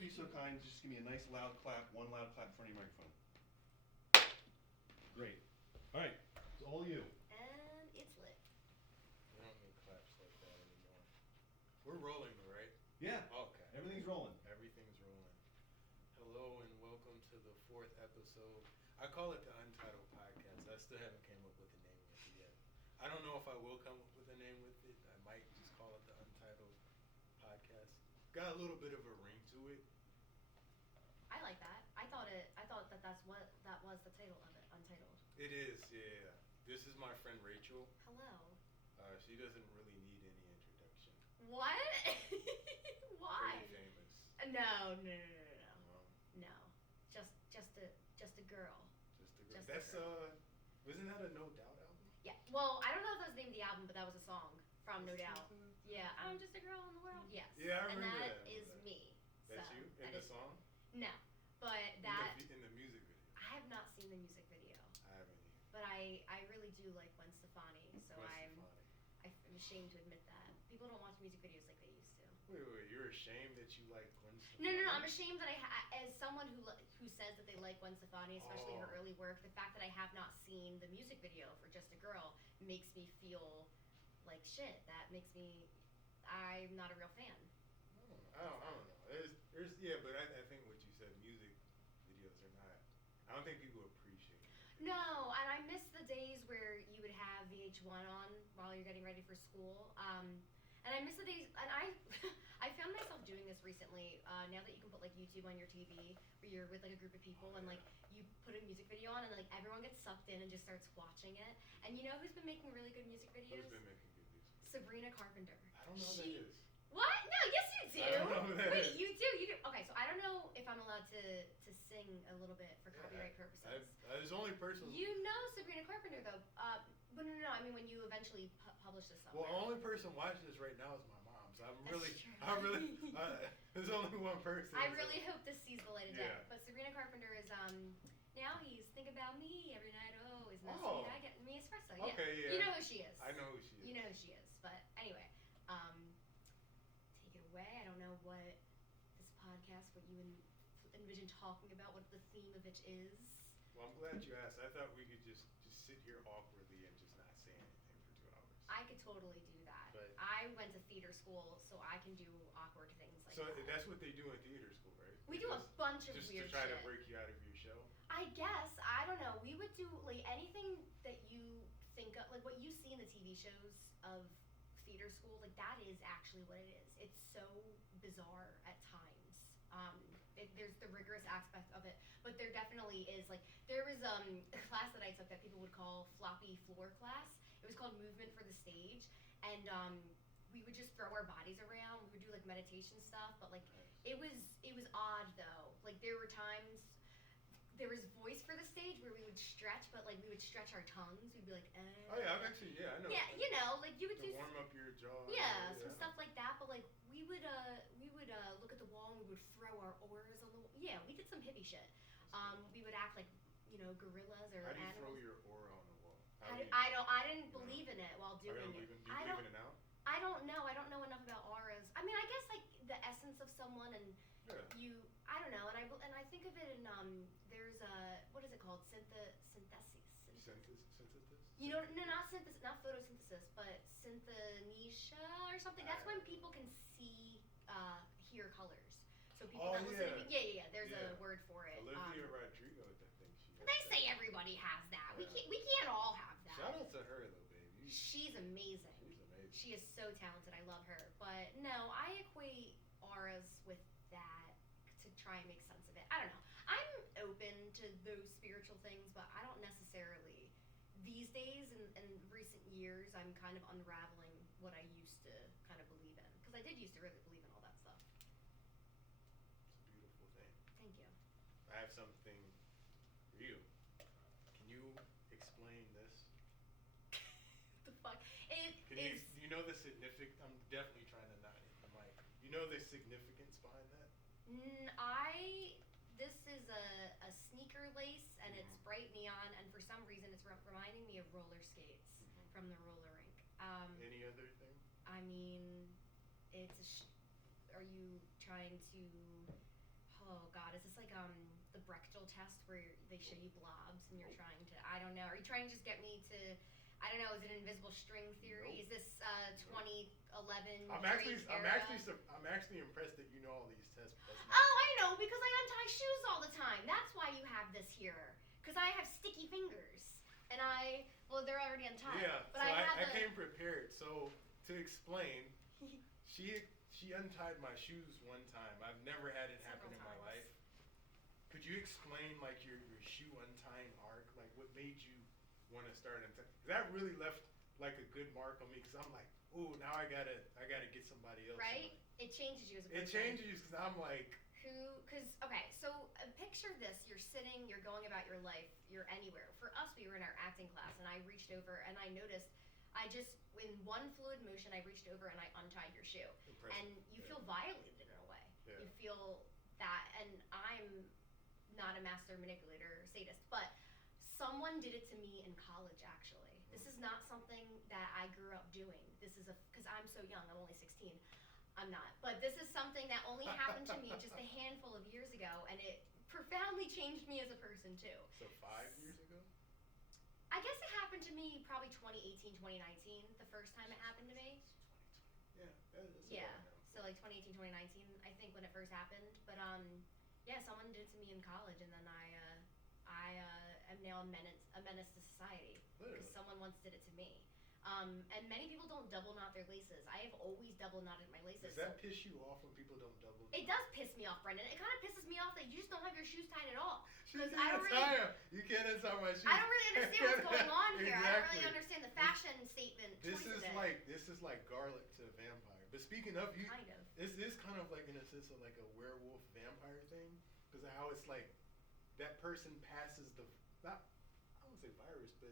be so kind, just give me a nice loud clap, one loud clap in front of your microphone. Great. All right, it's all you. And it's lit. We don't need claps like that anymore. We're rolling, right? Yeah. Okay. Everything's rolling. Everything's rolling. Hello and welcome to the 4th episode. I call it the Untitled Podcast. I still haven't came up with a name with it yet. I don't know if I will come up with a name with it. I might just call it the Untitled Podcast. Got a little bit of a ring to it. I like that. I thought that was the title of it, Untitled. It is, yeah. This is my friend Rachel. Hello. She doesn't really need any introduction. What? Why? Pretty famous. No. No. Just a girl. Just a girl. That's wasn't that a No Doubt album? Yeah. Well, I don't know if that was the name of the album, but that was a song from No Doubt. Yeah. I'm just a girl in the world. Yes. Yeah, I remember that. And that is me. That's so, you in the song? No, but that in the music video. I have not seen the music video. I haven't either. But I really do like Gwen Stefani, so Gwen I'm Stefani. ashamed to admit that. People don't watch music videos like they used to. Wait, you're ashamed that you like Gwen Stefani? No, I'm ashamed that as someone who says that they like Gwen Stefani, especially her early work, the fact that I have not seen the music video for Just a Girl makes me feel like shit. That makes me, I'm not a real fan. I don't know. There's yeah, but I think what you said, music videos are not. I don't think people appreciate it. No, and I miss the days where you would have VH1 on while you're getting ready for school. And I miss the days, and I found myself doing this recently. Now that you can put like YouTube on your TV, where you're with like a group of people, and like you put a music video on, and like everyone gets sucked in and just starts watching it. And you know who's been making really good music videos? Who's been making good music? Sabrina Carpenter. I don't know who that is. What? No, yes you do. I don't know who that Wait, is. you do. Okay, so I don't know if I'm allowed to sing a little bit for copyright purposes. There's only person. You know Sabrina Carpenter though, but no. I mean when you eventually publish this somewhere. Well, the only person watching this right now is my mom. So That's true. There's only one person. I really hope this sees the light of day. Yeah. But Sabrina Carpenter is now he's think about me every night. Oh, isn't that Oh. sweet? I get me espresso. Yeah. Okay, yeah. You know who she is. I know who she is. You know who she is. But anyway, take it away. I don't know what this podcast, what you envision talking about, what the theme of it is. Well, I'm glad you asked. I thought we could just sit here awkwardly and just not say anything for 2 hours. I could totally do that. But- I went to theater school, so I can do awkward things like So that. that's what they do in theater school, right? We do a bunch of just weird to try shit. to break you out of your show. I guess. I don't know. We would do like anything that you think of, like what you see in the TV shows of theater school, like that is actually what it is. It's so bizarre at times. There's the rigorous aspect of it, but there definitely is like there was a class that I took that people would call floppy floor class. It was called Movement for the Stage, and we would just throw our bodies around. We would do like meditation stuff, but like it was odd though. Like there were times. There was voice for the stage where we would stretch, but like we would stretch our tongues. We'd be like, Oh yeah, I know. Yeah, you know, like you would To do warm up your jaw. yeah, some stuff like that. But like we would look at the wall and we would throw our auras on the wall. Yeah, we did some hippie shit. We would act like gorillas or How do you animals. throw your aura on the wall? I didn't believe in it while doing it. Do you believe in it now? I don't know. I don't know enough about auras. I mean, I guess like the essence of someone and Yeah. I don't know, and I think of it in there's a what is it called synthesis. Synthesis? You know, no, not synthesis, not photosynthesis, but synthesia or something. That's when people can see, hear colors. So people that listen to me, there's a word for it. Olivia Rodrigo, I think she. They say everybody has that. Yeah. We can't all have that. Shout out to her though, baby. She's amazing. She is so talented. I love her. But no, I equate auras with that to try and make sense of it. I don't know. I'm open to those spiritual things, but I don't necessarily. These days and recent years, I'm kind of unraveling what I used to kind of believe in. Because I did used to really believe in all that stuff. It's a beautiful thing. Thank you. I have something for you. Can you explain this? What the fuck? You know the significance? I'm definitely trying to not hit the mic. You know the significance behind that? This is a sneaker lace, and it's bright neon, and for some reason it's reminding me of roller skates from the roller rink. Any other thing? I mean, it's are you trying to oh god, is this like the Brechtel test where they show you blobs and you're trying to, I don't know, are you trying to just get me to, I don't know, is it invisible string theory? Nope. Is this 2011 I'm actually impressed that you know all these tests. But that's not Oh, I know, because I untie shoes all the time. That's why you have this here. Because I have sticky fingers. And well, they're already untied. Yeah, But so I I came prepared. So to explain, she untied my shoes one time. I've never had it happen in my Several life. Could you explain like your shoe untying arc? Like what made you want to start untying? That really left like a good mark on me because I'm like, ooh, now I gotta get somebody else. Right? It changes you as a person. It changes you because I'm like. Okay, so picture this. You're sitting, you're going about your life, you're anywhere. For us, we were in our acting class, and I reached over and I noticed, in one fluid motion, I reached over and I untied your shoe. Impressive. And you feel violated in a way. Yeah. You feel that, and I'm not a master manipulator sadist, but someone did it to me in college, actually. This is not something that I grew up doing. Because I'm so young, I'm only 16. I'm not. But this is something that only happened to me just a handful of years ago, and it profoundly changed me as a person, too. So 5 years ago? I guess it happened to me probably 2018, 2019, the first time it happened to me. Yeah, that's Yeah, about now. so like 2018, 2019, I think when it first happened. But yeah, someone did it to me in college, and then I am now a menace to society because Literally. someone once did it to me. And many people don't double knot their laces. I have always double knotted my laces. Does that piss you off when people don't double? It does piss me off, Brendan. It kind of pisses me off that you just don't have your shoes tied at all. She can't I don't really- untie 'em. You can't untie my shoes. I don't really understand what's going on here. I don't Exactly. really understand the fashion statement. This choice is of it. like garlic to a vampire. But speaking of, Kind of. this is kind of like in a sense of like a werewolf vampire thing because of how it's like that person passes the not I wouldn't say virus, but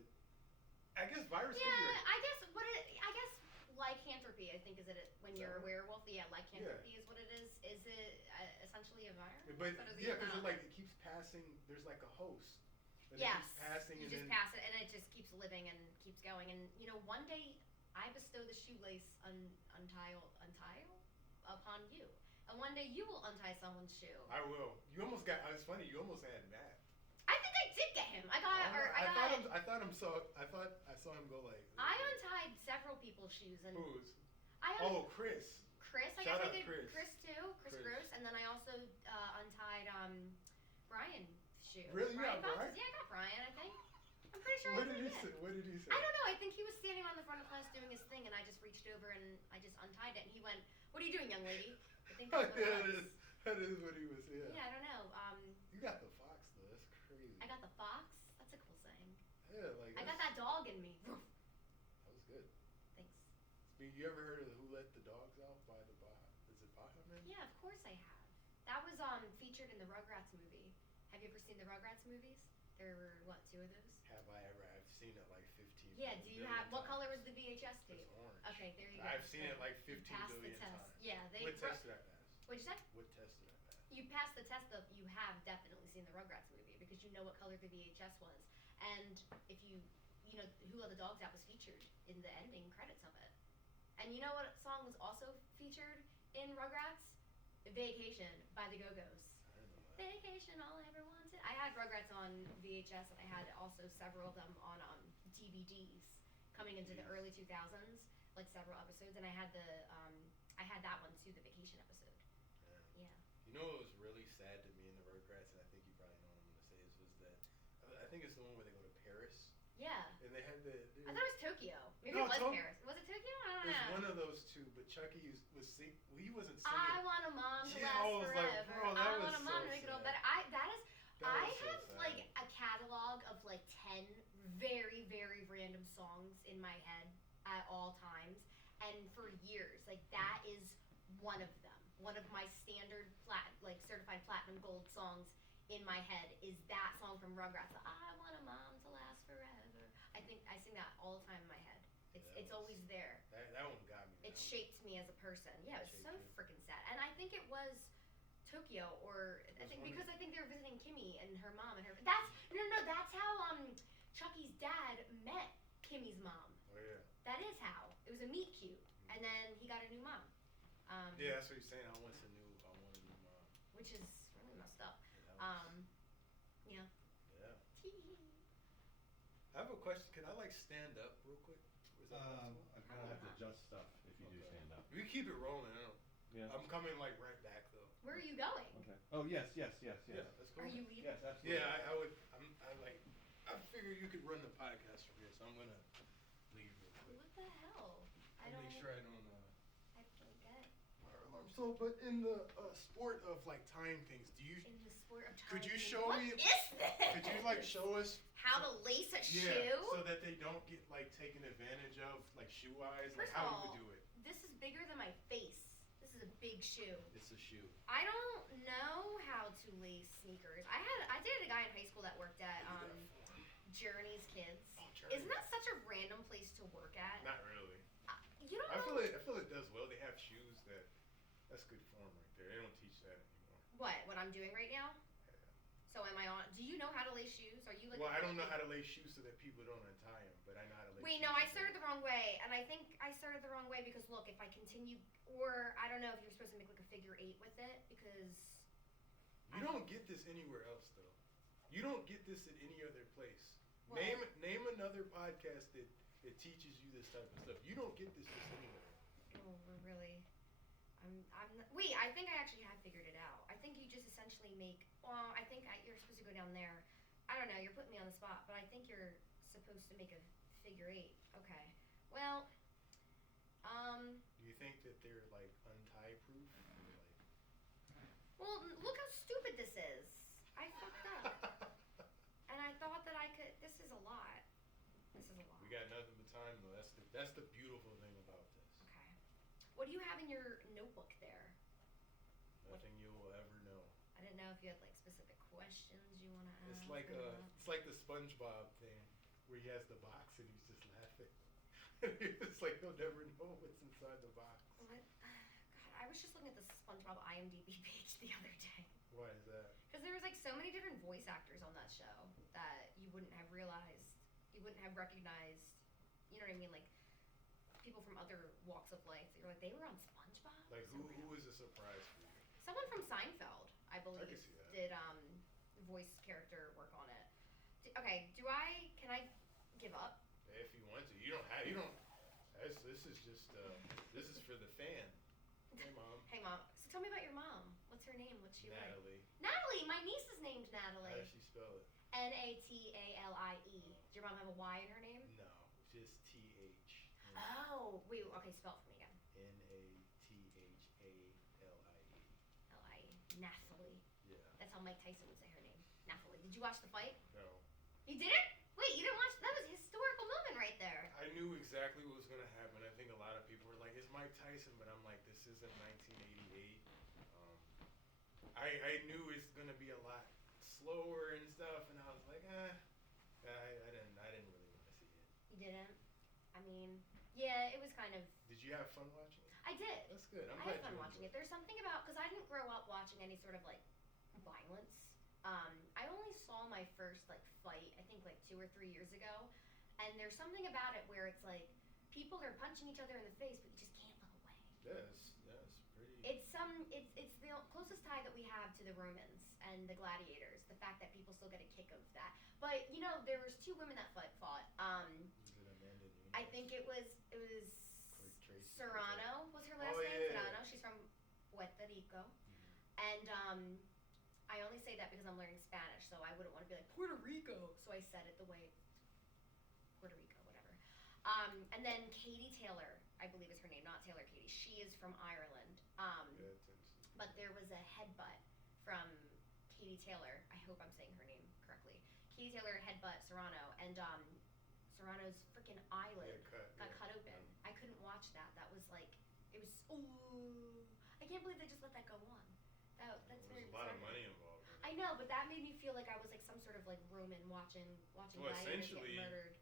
I guess virus. Yeah, could be I guess lycanthropy. I think is it when Is you're that a werewolf. Yeah, lycanthropy is what it is. Is it essentially a virus? but What is it? yeah, because it keeps passing. There's like a host. And Yes. It keeps passing You and just then pass it, and it just keeps living and keeps going. And one day I bestow the shoelace untile upon you, and one day you will untie someone's shoe. I will. You almost got. It's funny. You almost had Matt. I think I did get him. I thought I saw him go like. I untied several people's shoes, and Who's? I Chris. Chris. I Shout guess I out did Chris. too. Chris Chris. Gross, and then I also untied Brian's shoe. Really? You got Fox's. Brian? Yeah, I got Brian. I think. I'm pretty sure. What I did he did. say? What did he say? I don't know. I think he was standing on the front of class doing his thing, and I just reached over and I just untied it, and he went, "What are you doing, young lady?" I think that's what it was. That is what he was. Yeah. Yeah, I don't know. You got the fox though. That's crazy. I got the fox. That's a cool saying. Yeah, like. I got that dog in me. That was good. Thanks. You ever heard of Who Let the Dogs Out by the Baja? Is it Baja Man? Yeah, of course I have. That was featured in the Rugrats movie. Have you ever seen the Rugrats movies? There were what, 2 of those? Have I ever? I've seen it like 15. Yeah. Do you have what color was the VHS tape? It's orange. Okay, there you go. I've seen it like You 15 passed the billion test. times. Yeah, What test did I pass? What'd you say? What test did I pass? You passed the test of you have definitely seen the Rugrats movie because you know what color the VHS was. And if you know Who Let the Dogs Out was featured in the ending credits of it. And you know what song was also featured in Rugrats? Vacation by the Go-Go's. I don't know that. Vacation, all I ever wanted. I had Rugrats on VHS, and I had also several of them on DVDs coming into the early 2000s, like several episodes. And I had that one too, the vacation episode. Yeah. Yeah. You know what was really sad to me in the Rugrats, and I think you probably know what I'm going to say, was that I think it's the one where they go to Paris, Yeah. and they had the. I thought it was Tokyo. Maybe No, it was Paris. Was it Tokyo? I don't There's know. one of those two, but Chucky was sing. Well, he wasn't singing. I want a mom to Yeah, last I was like, forever. bro, that I was want a mom so to make it all sad. better. That I was so have sad. like a catalog of like 10 very, very random songs in my head at all times. And for years, like that is one of them. One of my standard certified platinum gold songs in my head is that song from Rugrats. I want a mom to last forever. I think I sing that all the time in my head. It's always there. That one got me. It shaped me as a person. Yeah, it was so Shaped you. freaking sad. And I think it was Tokyo, or I think one because of- I think they were visiting Kimmy and her mom and her. That's that's how Chucky's dad met Kimmy's mom. Oh yeah. That is how. It was a meet cute, and then he got a new mom. Yeah, that's what you're saying. I want a new mom. Which is really messed stuff. Yeah. Yeah. Yeah. I have a question. Can I like stand up real quick? Or is that possible? I kind of have to adjust stuff if you do stand up. We keep it rolling. Yeah. I'm coming like right back though. Where are you going? Okay. Oh yes. Yeah, that's cool. Are you leaving? Yes, absolutely. Yeah, I figured you could run the podcast from here, so I'm gonna leave real quick. What the hell? I I'll don't. make sure I don't. I don't get. Fire alarm. So, but in the sport of like time things, do you? In the sport of time. Could you show what me? What is this? Could you like show us? How to lace a Yeah, shoe? so that they don't get like taken advantage of, like shoe wise. Like First how of you all, would do it. This is bigger than my face. This is a big shoe. It's a shoe. I don't know how to lace sneakers. I dated a guy in high school that worked at Journey's Kids. Oh, Journey. Isn't that such a random place to work at? Not really. You don't I know feel it does well. They have shoes that's good form right there. They don't teach that anymore. what I'm doing right now. So am I on? Do you know how to lace shoes? Are you like? Well, I don't know how to lace shoes so that people don't untie them, but I know how to lace. Wait, shoes no, I so started the wrong way, and I think I started the wrong way because look, if I continue, or I don't know if you're supposed to make like a figure 8 with it because. You don't get this anywhere else though. You don't get this at any other place. What? Name another podcast that teaches you this type of stuff. You don't get this just anywhere. Oh, we're really. Wait, I think I actually have figured it out. I think you just essentially make. Well, I think you're supposed to go down there. I don't know. You're putting me on the spot, but I think you're supposed to make a figure 8. Okay. Well. Do you think that they're like untie proof? Well, look how stupid this is. I fucked up, and I thought that I could. This is a lot. This is a lot. We got nothing but time though. That's the beautiful thing about this. Okay. What do you have in your notebook there? Nothing you will ever know. I didn't know if you had like specific questions you want to ask. It's like or not. it's like the SpongeBob thing where he has the box and he's just laughing. It's like he'll never know what's inside the box. What? God, I was just looking at the SpongeBob IMDb page the other day. Why is that? Because there was like so many different voice actors on that show that you wouldn't have realized, you wouldn't have recognized. You know what I mean? Like people from other walks of life. You're like, they were on SpongeBob. Like So who random. was a surprise for you? Someone from Seinfeld, I believe, can see that. did voice character work on it. Can I give up? If you want to, you don't have. You don't. This is just. This is for the fan. Hey mom. Hey mom. So tell me about your mom. What's her name? What's she like? Natalie. Natalie. My niece is named How Natalie. does she spell it? Natalie. Does your mom have a Y in her name? No, just TH. Oh, wait. Okay, spell it for me again. Nathalie. Nathalie. Yeah. That's how Mike Tyson would say her name. Nathalie. Did you watch the fight? No. You didn't? Wait, you didn't watch? That was a historical moment right there. I knew exactly what was gonna happen. I think a lot of people were like, "It's Mike Tyson," but I'm like, "This isn't 1988." I knew it's gonna be a lot slower and stuff, and I was like, I didn't really want to see it. You didn't? I mean, yeah, it was kind of. Did you have fun watching it? I did. That's good. I'm I glad had fun you watching enjoyed it. There's something about because I didn't grow up watching any sort of like violence. I only saw my first like fight I think like 2 or 3 years ago, and there's something about it where it's like people are punching each other in the face, but you just can't look away. That's pretty. It's the closest tie that we have to the Romans and the gladiators. The fact that people still get a kick of that. But you know, there was 2 women that fought. Was it Amanda Nunes? I think it was Tracy Serrano was her last Oh, name. yeah. Serrano. She's from Puerto Rico. And I only say that because I'm learning Spanish, so I wouldn't want to be like Puerto Rico. So I said it the way Puerto Rico, whatever. And then Katie Taylor, I believe is her name, not Taylor Katie. She is from Ireland. Yeah, But there was a headbutt from Katie Taylor. I hope I'm saying her name correctly. Katie Taylor headbutt Serrano, and Serrano's freaking eyelid got cut open. I couldn't watch that. That was like, it was. Ooh, I can't believe they just let that go on. That's very. There's a lot of bizarre. money involved. I know, but that made me feel like I was like some sort of like Roman watching Well, gladiators get essentially, murdered.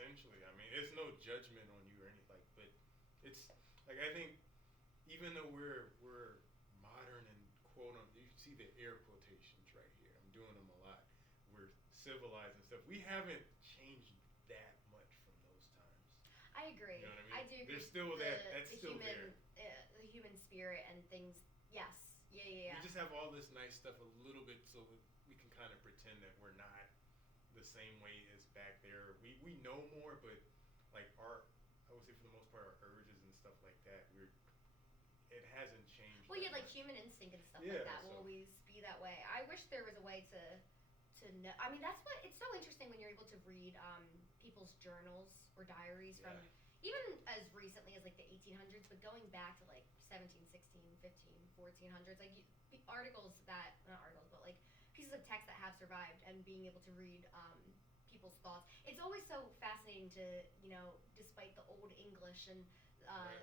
I mean, there's no judgment on you or anything, but it's like I think even though we're modern and quote on, you see the air quotations right here. I'm doing them a lot. We're civilized and stuff. We haven't changed that much from those times. I agree. You know what I mean? I do agree. There's still that's still human, there. The human spirit and things. Yes, Yeah. We just have all this nice stuff a little bit so we can kind of pretend that we're not the same way as back there. We know more, but like I would say for the most part, our urges and stuff like that, it hasn't changed. Well, yeah, that like much. human instinct and stuff Yeah, like that will so- always be that way. I wish there was a way to know. I mean, that's what it's so interesting when you're able to read people's journals or diaries from even as recently as like the 1800s, but going back to like 17, 16, 15, 1400s, like articles that not articles, but like pieces of text that have survived and being able to read people's thoughts. It's always so fascinating to, despite the old English and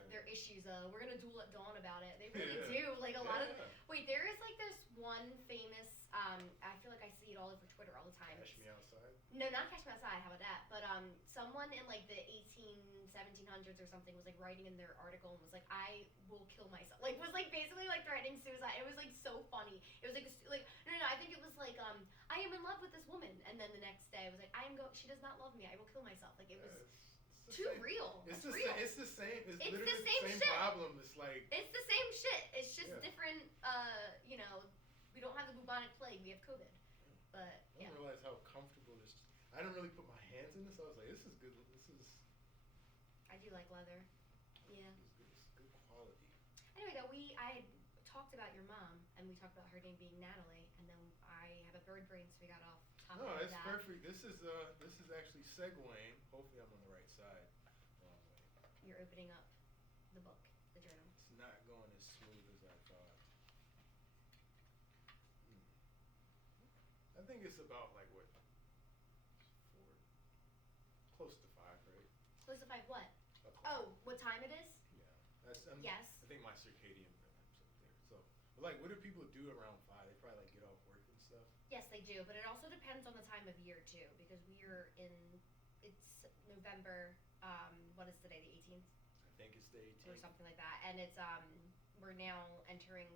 their issues, we're gonna duel at dawn about it. They really do. Like a lot of. Wait, there is like this one famous. I feel like I see it all over Twitter all the time. Cash Me Outside. No, not Cash Me Outside. How about that? But someone in like the 1700s or something was like writing in their article and was like, "I will kill myself." Like was like basically like threatening suicide. It was like so funny. It was like no. I think it was like I am in love with this woman, and then the next day I was like, She does not love me. I will kill myself. Like it was. Too real. It's real. It's the same. It's the literally same the same shit. problem. It's like it's the same shit. It's just different. We don't have the bubonic plague. We have COVID. But I didn't realize how comfortable this. I didn't really put my hands in this. I was like, this is good. I do like leather. Yeah. It's good quality. Anyway, though, I had talked about your mom, and we talked about her name being Natalie, and then I have a bird brain, so we got off topic No, of it's that. perfect. This is actually segueing. Hopefully, I'm on the right side. Wrong way. You're opening up the book, the journal. It's not going as smooth as I thought. I think it's about like what, 4, close to 5, right? Close to 5 what? O'clock. Oh, what time it is? Yeah, that's. Yes. I think my circadian rhythm's up there. So, but like, what do people do around 5? They probably like get off work and stuff. Yes, they do, but it also depends on the time of year too, because it's November. What is today? The 18th I think it's the 18th. or something like that, and it's we're now entering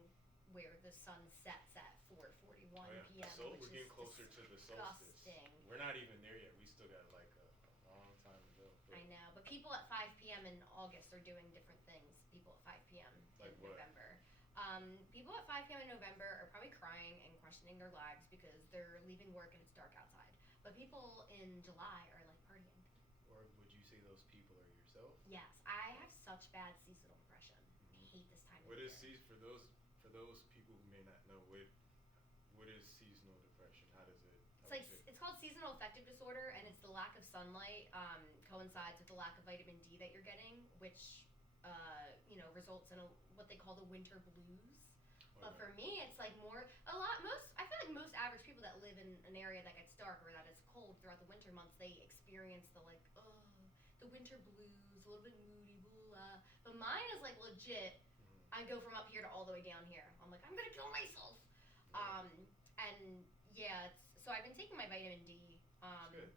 where the sun sets at 4:41 p.m. So which we're getting is closer to the solstice. disgusting. We're not even there yet. We still got like a long time to go. I know, but people at 5 p.m. in August are doing different things. People at 5 p.m. Like in what? November. People at 5 p.m. in November are probably crying and questioning their lives because they're leaving work and it's dark outside. But people in July are like partying. Or would you say those people are yourself? Yes, I have such bad seasonal depression. I hate this time What of is year. for those people who may not know what is seasonal depression? How does it? It's called seasonal affective disorder, and it's the lack of sunlight coincides with the lack of vitamin D that you're getting, which results in what they call the winter blues. But for me, it's like I feel like most average people that live in an area that gets dark or that is cold throughout the winter months, they experience the winter blues, a little bit moody, blah. But mine is like legit. I go from up here to all the way down here. I'm like, I'm gonna kill myself. So I've been taking my vitamin D. Good.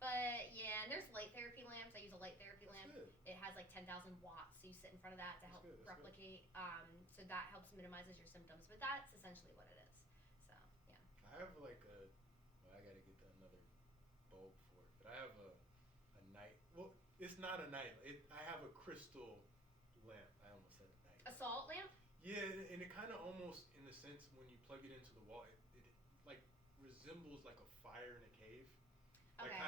But yeah, and there's light therapy lamps. I use a light therapy lamp. Good. It has like 10,000 watts, so you sit in front of that to help That's good. replicate. So that helps minimizes your symptoms. But that's essentially what it is. So yeah. I have like I gotta get another bulb for it, but I have a night. Well, it's not a night. I have a crystal lamp. I almost said a night. A salt lamp? Yeah, and it kind of almost, in a sense, when you plug it into the wall, it like resembles like a fire in a cave. Like Okay.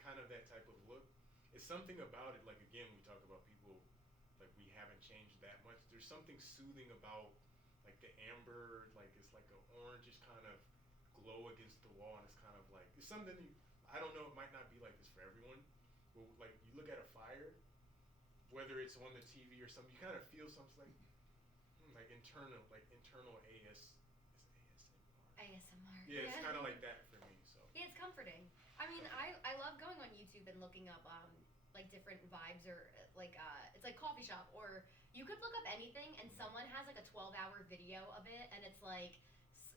kind of that type of look. It's something about it. Like again, we talk about people like we haven't changed that much. There's something soothing about like the amber, like it's like an orangish kind of glow against the wall, and it's kind of like it's something I don't know. It might not be like this for everyone. But like you look at a fire, whether it's on the TV or something, you kind of feel something like internal ASMR. ASMR. Yeah, it's kind of like that for me. So. Yeah, it's comforting. I mean, I love going on YouTube and looking up like different vibes or it's like coffee shop, or you could look up anything and someone has like a 12-hour video of it, and it's like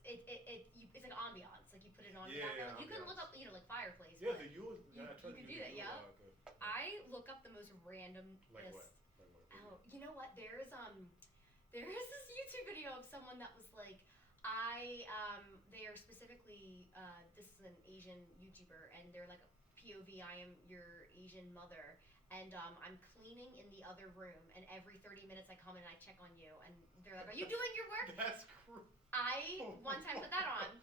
it's like ambiance. Like you put it on the background. You can look up like fireplace. Yeah, the Yule. You can do that. Yeah. I look up the most random. Like what? Oh, you know what? There's this YouTube video of someone that was like, they are specifically, this is an Asian YouTuber, and they're like a POV, I am your Asian mother, and I'm cleaning in the other room, and every 30 minutes I come in and I check on you, and they're like, "Are you doing your work?" That's cruel. I one time put that on.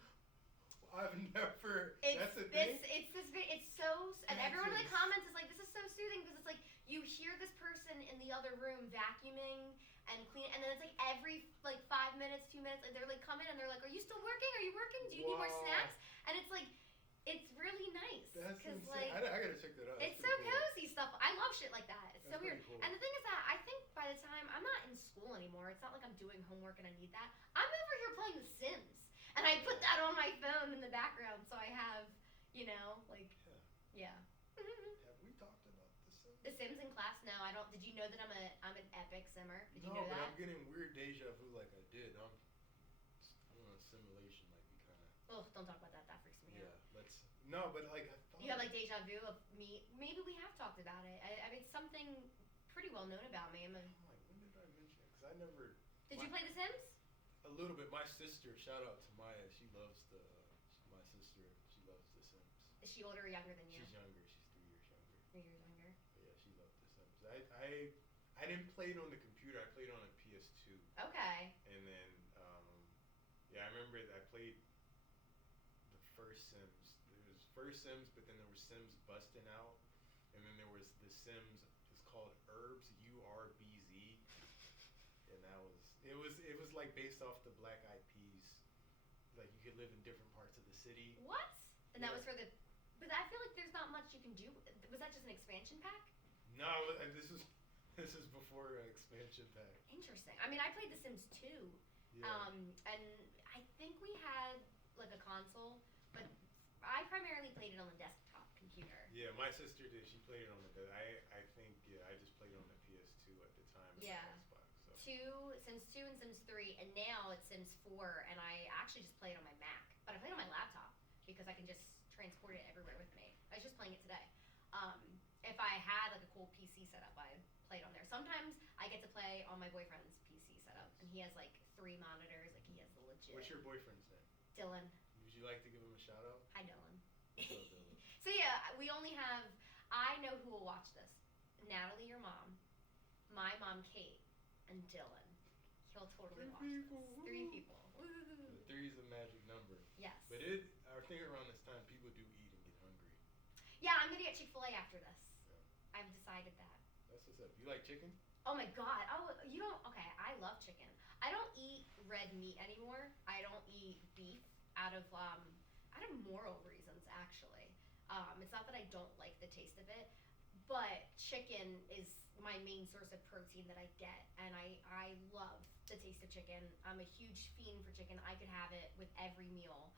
I've never. It's that's a this. thing. It's so. And That's everyone in the ins- comments is like, "This is so soothing," because it's like you hear this person in the other room vacuuming and cleaning, and then it's like every like 5 minutes, 2 minutes, and they're like come in and they're like, "Are you still working? Are you working? Do you need more Wow. snacks?" And it's like, it's really nice That's because insane. like I gotta check that out. it's That's so pretty cool. cozy stuff. I love shit like that. It's That's so weird. pretty cool. And the thing is that I think by the time I'm not in school anymore, it's not like I'm doing homework and I need that. I'm over here playing The Sims, and I put that on my phone in the background, so I have, like, yeah. Have we talked about The Sims? The Sims in class? No, I don't. Did you know that I'm an epic simmer? Did you No, know but that? I'm getting weird deja vu like I did. I don't know, simulation might be kind of. Oh, don't talk about that. That freaks me Yeah, out. let's. No, but like I thought. You have like deja vu of me. Maybe we have talked about it. I mean, it's something pretty well known about me. I'm like, when did I mention it? Because I never. Did you play The Sims? A little bit. My sister, shout out to Maya. She loves my sister. She loves The Sims. Is she older or younger than you? She's younger. She's 3 years younger. 3 years younger. But yeah, she loved The Sims. I didn't play it on the computer. I played it on a PS2. Okay. And then, yeah, I remember I played the first Sims. There was first Sims, but then there was Sims busting out, and then there was the Sims. It's called Herbs, URBZ, and it was like based off the Black Eyed Peas. Like you could live in different parts of the city. What? And that Yeah. was for the. But I feel like there's not much you can do. Was that just an expansion pack? No, and this is before expansion pack. Interesting. I mean, I played The Sims 2. Yeah. And I think we had like a console, but I primarily played it on the desktop computer. Yeah, my sister did. She played it on the. I think I just played it on the PS2 at the time. and Yeah. the Xbox. So. Sims 2 and Sims 3, and now it's Sims 4, and I actually just play it on my Mac. But I play it on my laptop because I can just transport it everywhere with me. I was just playing it today. If I had like a cool PC setup, I'd play it on there. Sometimes I get to play on my boyfriend's PC setup, and he has like 3 monitors. Like he has the legit. What's your boyfriend's name? Dylan. Would you like to give him a shout out? Hi, Dylan. What's up, Dylan? So yeah, we only have. I know who will watch this. Natalie, your mom, my mom, Kate, and Dylan. He'll totally watch this. 3 people. Woo. The 3 is a magic number. Yes. But I think around this time, people do eat and get hungry. Yeah, I'm gonna get Chick-fil-A after this. Yeah. I've decided that. That's what's up. You like chicken? Oh my god. Oh, you don't. Okay, I love chicken. I don't eat red meat anymore. I don't eat beef out of moral reasons actually. It's not that I don't like the taste of it, but chicken is my main source of protein that I get, and I love the taste of chicken. I'm a huge fiend for chicken. I could have it with every meal.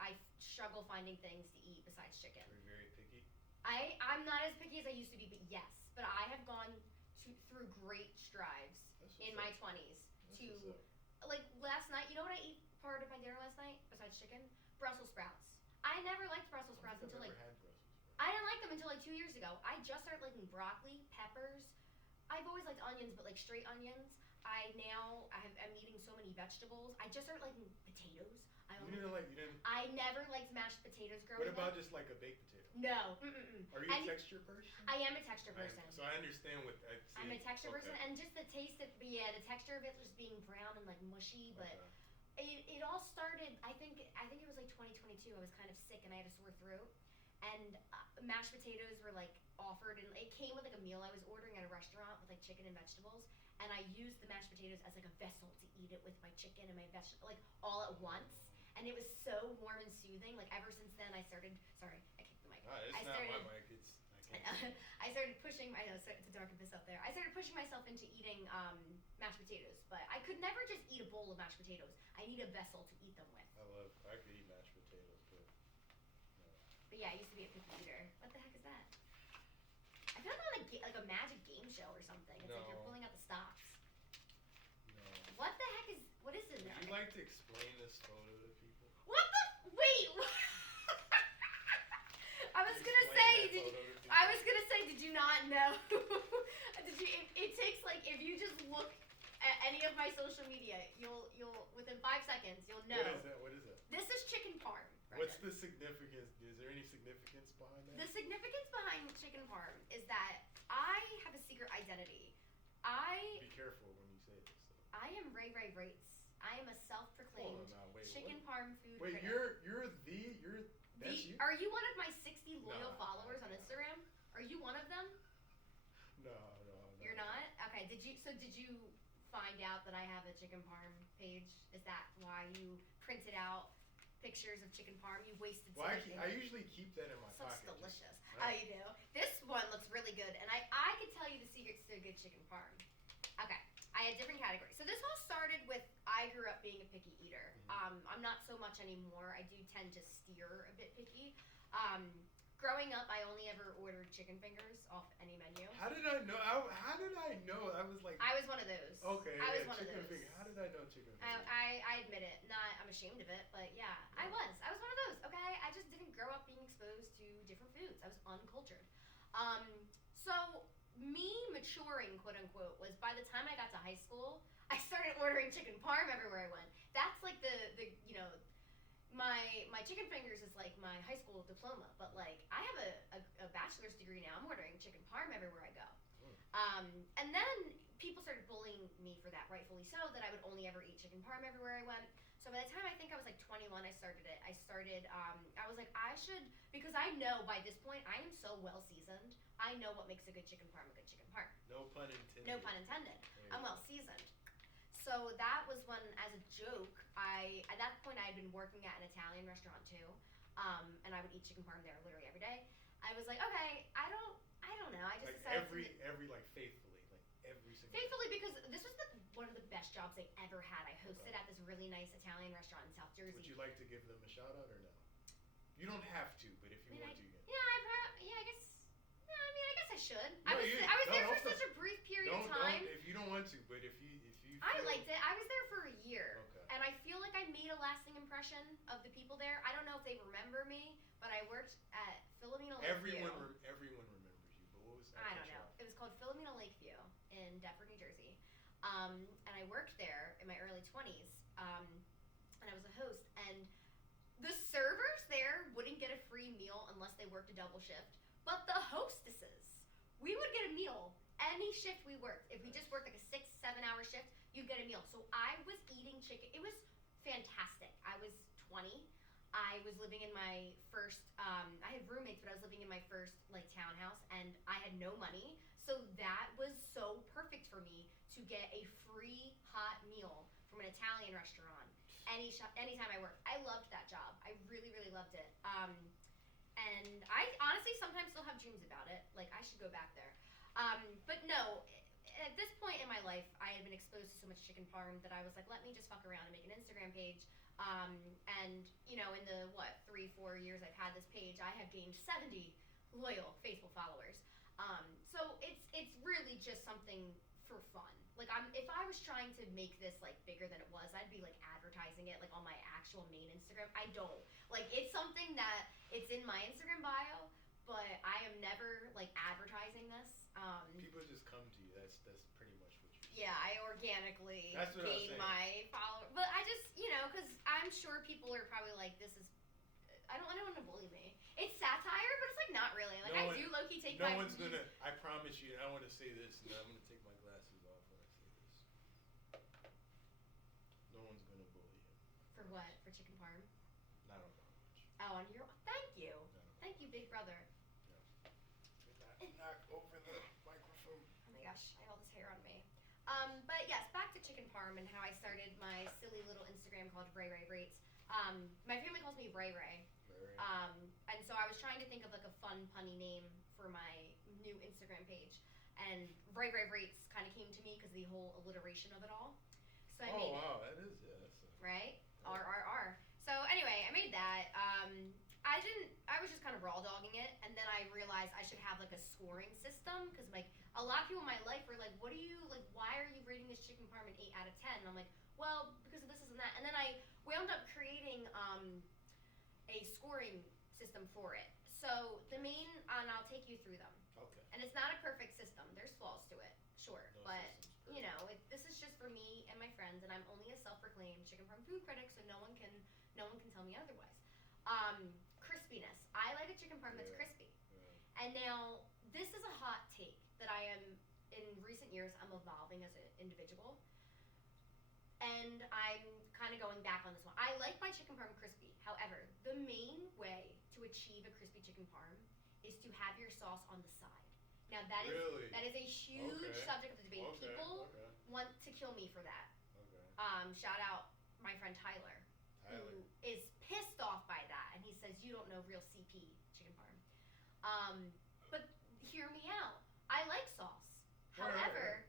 I struggle finding things to eat besides chicken. Are you very picky? I'm not as picky as I used to be, but yes. But I have gone through great strides That's in what's my up. 20s That's to, what's up. like, last night, you know what I ate part of my dinner last night besides chicken? Brussels sprouts. I never liked Brussels sprouts I've until, like, never had Brussels sprouts. I didn't like them until, like, 2 years ago. I just started liking broccoli, peppers. I've always liked onions, but, like, straight onions. I'm eating so many vegetables. I just started liking potatoes. You didn't. I never liked mashed potatoes growing What about up. just like a baked potato? No. Are you a texture person? I am a texture person. So I understand what I see. I'm a texture person, Okay. and just the taste of, the texture of it just being brown and like mushy. But Okay. it all started. I think it was like 2022. I was kind of sick and I had a sore throat, and mashed potatoes were like offered, and it came with like a meal I was ordering at a restaurant with like chicken and vegetables, and I used the mashed potatoes as like a vessel to eat it with my chicken and my vegetable, like all at once. And it was so warm and soothing. Like ever since then, I started. Sorry, I kicked the mic. It's I not started. my mic. I can't. I started pushing. I know it's a dark abyss out there. I started pushing myself into eating mashed potatoes, but I could never just eat a bowl of mashed potatoes. I need a vessel to eat them with. I could eat mashed potatoes, but no. But yeah, I used to be a picky eater. What the heck is that? I feel like I'm on like a magic game show or something. It's like you're No. pulling out the stops. No. What the heck is? What is in Would there? you like to explain this photo to people? What the? Wait. I was gonna say. Did you not know? Did you? It takes like if you just look at any of my social media, you'll within 5 seconds you'll know. What is that? This is chicken parm. What's the significance? Is there any significance behind that? The significance behind chicken parm is that Be careful when you say this. Though. I am Ray Rates. I am a self-proclaimed Hold on now, wait, chicken what? parm food Wait, critic. that's you? Are you one of my 60 loyal No, followers on no. Instagram? Are you one of them? No. You're not? Okay. Did you find out that I have a chicken parm page? Is that why you printed out pictures of chicken parm? You wasted so Well, much I ink. usually keep that in my So pocket. delicious. Right. Oh, you do? This one looks really good, and I could tell you the secrets to a good chicken parm. Okay. I had different categories. So this all started with I grew up being a picky eater. I'm not so much anymore. I do tend to steer a bit picky. Growing up, I only ever ordered chicken fingers off any menu. How did I know? How did I know? I was like. I was one of those. Okay. I was yeah, one of chicken those. finger. How did I know chicken finger? I admit it. I'm ashamed of it, but yeah, I was one of those. Okay, I just didn't grow up being exposed to different foods. I was uncultured. So me maturing, quote unquote, was by the time I got to high school, I started ordering chicken parm everywhere I went. That's like the my chicken fingers is like my high school diploma, but like I have a bachelor's degree now. I'm ordering chicken parm everywhere I go. And then people started bullying me for that, rightfully so, that I would only ever eat chicken parm everywhere I went. So by the time I think I was like 21, I started it. I was like, I should, because I know by this point I am so well seasoned. I know what makes a good chicken parm a good chicken parm. No pun intended. No pun intended. I'm well seasoned. So that was when, as a joke, at that point I had been working at an Italian restaurant too, and I would eat chicken parm there literally every day. I was like, okay, I don't know. I just Like decided every like faithfully, like every single. faithfully, because this was one of the best jobs I ever had. I hosted at this really nice Italian restaurant in South Jersey. Would you like to give them a shout out or no? You don't have to, but if you want to, you can. I guess. No, I guess I should. No, I was there for such a brief period of time. If you don't want to, but if you. I liked it. I was there for a year. Okay. And I feel like I made a lasting impression of the people there. I don't know if they remember me, but I worked at Filomeno Lakeview. Everyone remembers you, but what was that? I don't know. It was called Filomeno Lakeview in Deptford, New Jersey. And I worked there in my early 20s. And I was a host. And the servers there wouldn't get a free meal unless they worked a double shift. But the hostesses, we would get a meal any shift we worked. If we just worked like a 6-7 hour shift, you'd get a meal. So I was eating chicken. It was fantastic. I was 20. I was living in my first, I had roommates, but I was living in my first like townhouse, and I had no money. So that was so perfect for me to get a free hot meal from an Italian restaurant anytime I worked. I loved that job. I really, really loved it. And I honestly sometimes still have dreams about it. Like I should go back there. But no, at this point in my life, I had been exposed to so much chicken parm that I was like, let me just fuck around and make an Instagram page. And in the 3-4 years I've had this page, I have gained 70 loyal, faithful followers. So it's really just something for fun. Like if I was trying to make this like bigger than it was, I'd be like advertising it like on my actual main Instagram. I don't. Like it's something that it's in my Instagram bio, but I am never like advertising this. People just come to you. That's pretty much what you. Yeah, I organically That's what I was gain saying. my follower, but I just because I'm sure people are probably like, this is. I don't want to bully me. It's satire, but it's like not really. Like I do low key take. No one's gonna. I promise you. I want to say this, and I'm gonna take my glasses off when I say this. No one's gonna bully you. For what? For chicken parm? Not on that much. Oh, on your. Thank you. Thank you, big brother. Knock over the microphone. Oh my gosh, I have all this hair on me. But yes, back to chicken parm and how I started my silly little Instagram called Ray Rates. My family calls me Ray Ray. And so I was trying to think of like a fun punny name for my new Instagram page, and Ray Rates kind of came to me because the whole alliteration of it all. So I made it. Oh wow, that is Right? R. So anyway, I made that. I was just kind of raw dogging it, and then I realized I should have like a scoring system, because like a lot of people in my life were like, what do you like, why are you rating this chicken parm an 8 out of 10? And I'm like, well, because of this and that. And then I wound up creating a scoring system for it. So the main, and I'll take you through them. Okay. And it's not a perfect system. There's flaws to it, sure, No but system's perfect. this is just for me and my friends, and I'm only a self-proclaimed chicken parm food critic, so no one can tell me otherwise. Crispiness. I like a chicken parm that's crispy. Yeah. And now this is a hot take that I am in recent recent years, I'm evolving as an individual. And I'm kind of going back on this one. I like my chicken parm crispy. However, the main way to achieve a crispy chicken parm is to have your sauce on the side. Now that is a huge subject of the debate. People want to kill me for that. Shout out my friend Tyler, who is pissed off by that, and he says you don't know real CP chicken parm. But hear me out. I like sauce. However,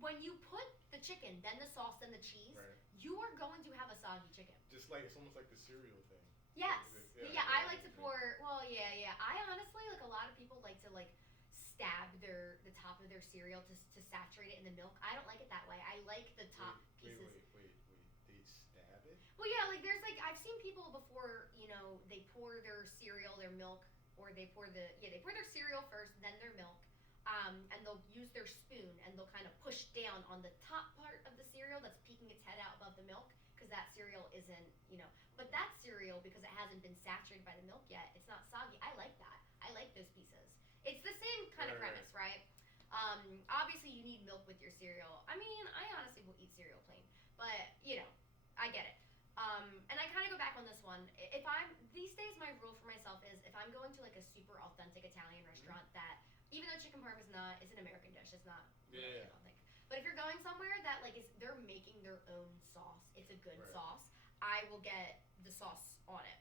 when you put the chicken, then the sauce, then the cheese, you are going to have a soggy chicken. Just like, it's almost like the cereal thing. Yes. I like to pour. Well, yeah. I honestly, like, a lot of people like to like stab the top of their cereal to saturate it in the milk. I don't like it that way. I like the top pieces. Wait. They stab it? Well, yeah, like there's like I've seen people before. They pour their cereal, their milk, or they pour their cereal first, then their milk. And they'll use their spoon and they'll kind of push down on the top part of the cereal that's peeking its head out above the milk, because that cereal isn't, but that cereal, because it hasn't been saturated by the milk yet, it's not soggy. I like that. I like those pieces. It's the same kind of premise, right? Obviously you need milk with your cereal. I mean, I honestly will eat cereal plain, but I get it. And I kind of go back on this one. These days my rule for myself is if I'm going to like a super authentic Italian restaurant that, even though chicken parm is an American dish, it's not really, I don't think. But if you're going somewhere that like they're making their own sauce, it's a good sauce, I will get the sauce on it.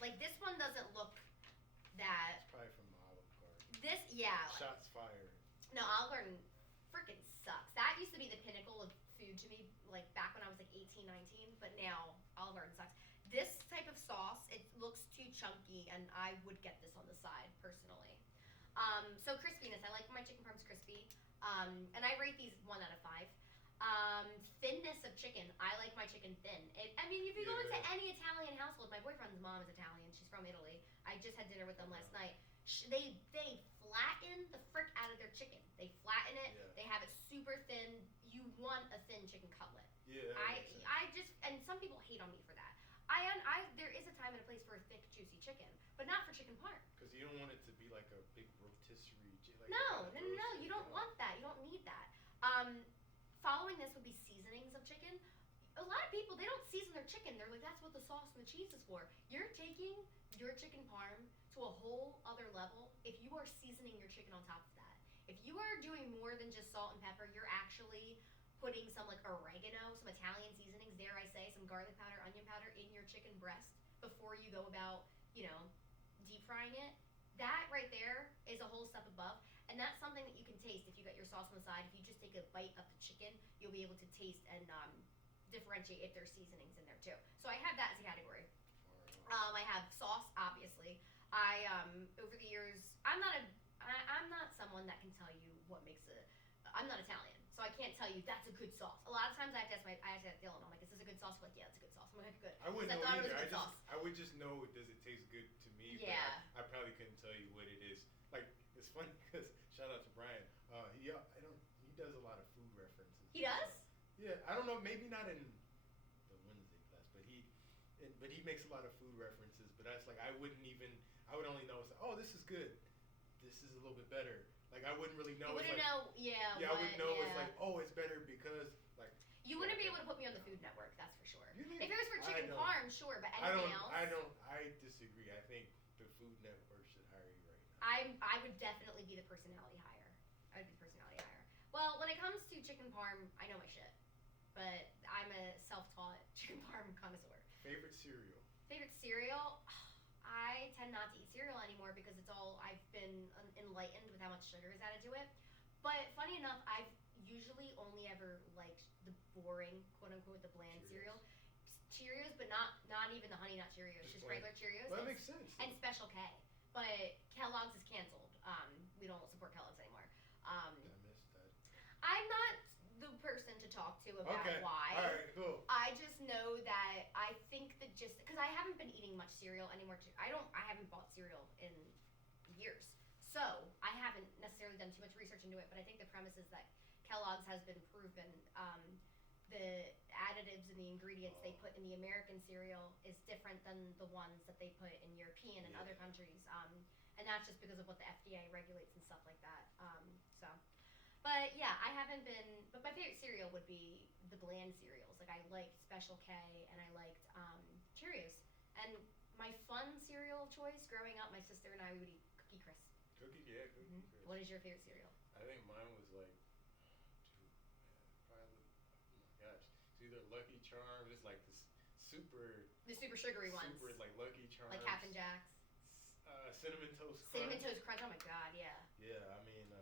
Like this one doesn't look that. It's probably from Olive Garden. This, Shots fired. No, Olive Garden freaking sucks. That used to be the pinnacle of food to me, like back when I was like 18, 19, but now Olive Garden sucks. This type of sauce, it looks too chunky, and I would get this on the side, personally. So crispiness, I like my chicken parms crispy, and I rate these 1 out of 5. Thinness of chicken, I like my chicken thin. If you go into any Italian household, my boyfriend's mom is Italian, she's from Italy. I just had dinner with them last night. They flatten the frick out of their chicken. They flatten it. They have it super thin. You want a thin chicken cutlet. And some people hate on me for that. There is a time and a place for a thick, juicy chicken, but not for chicken parm. Because you don't want it to be like a big rotisserie. No. You don't want that. You don't need that. Following this would be seasonings of chicken. A lot of people, they don't season their chicken. They're like, that's what the sauce and the cheese is for. You're taking your chicken parm to a whole other level if you are seasoning your chicken on top of that. If you are doing more than just salt and pepper, you're actually putting some like oregano, some Italian seasonings, dare I say, some garlic powder, onion powder in your chicken breast before you go about, deep frying it. That right there is a whole step above, and that's something that you can taste if you got your sauce on the side. If you just take a bite of the chicken, you'll be able to taste and differentiate if there's seasonings in there too. So I have that as a category. I have sauce, obviously. Over the years, I'm not someone that can tell you what makes I'm not Italian, so I can't tell you that's a good sauce. A lot of times I have to ask Dylan, I'm like, is this a good sauce? He's like, yeah, it's a good sauce. I'm like, good. I wouldn't know either. I would just know, does it taste good to me? Yeah. But I probably couldn't tell you what it is. Like, it's funny because shout out to Brian. He does a lot of food references. He does? Yeah, I don't know, maybe not in the Wednesday class, but he makes a lot of food references. But that's like I would only know, oh, this is good. This is a little bit better. Like I wouldn't really know. You wouldn't know, I wouldn't know. It's like, oh, it's better because like. You wouldn't be able to put me on the Food Network, that's for sure. If it was for chicken parm, sure, but anything else. I disagree. I think the Food Network should hire you right now. I would definitely be the personality hire. Well, when it comes to chicken parm, I know my shit, but I'm a self-taught chicken parm connoisseur. Favorite cereal? I tend not to eat cereal anymore because I've been enlightened with how much sugar is added to it. But funny enough, I've usually only ever liked the boring, quote unquote, the bland cereal. Cheerios, but not even the Honey Nut Cheerios, just regular Cheerios. Well, that makes sense. And Special K. But Kellogg's is canceled. We don't support Kellogg's anymore. I missed that. I'm not the person to talk to about why. All right, cool. I just know that I think that because I haven't been eating much cereal anymore. I haven't bought cereal in years. So I haven't necessarily done too much research into it, but I think the premise is that Kellogg's has been proven. The additives and the ingredients they put in the American cereal is different than the ones that they put in European and other countries. And that's just because of what the FDA regulates and stuff like that. But yeah, I haven't been, but my favorite cereal would be the bland cereals. Like I liked Special K and I liked Cheerios. And my fun cereal choice growing up, my sister and I we would eat Cookie Crisp. Cookie, yeah, Cookie Crisp. What is your favorite cereal? I think mine was like, dude, man, probably, oh my gosh, it's either Lucky Charms, it's like this The super sugary ones. super like Lucky Charms, Like Captain Jack's. Cinnamon Toast Crunch. Cinnamon Toast Crunch. Oh my god, yeah. Yeah, I mean,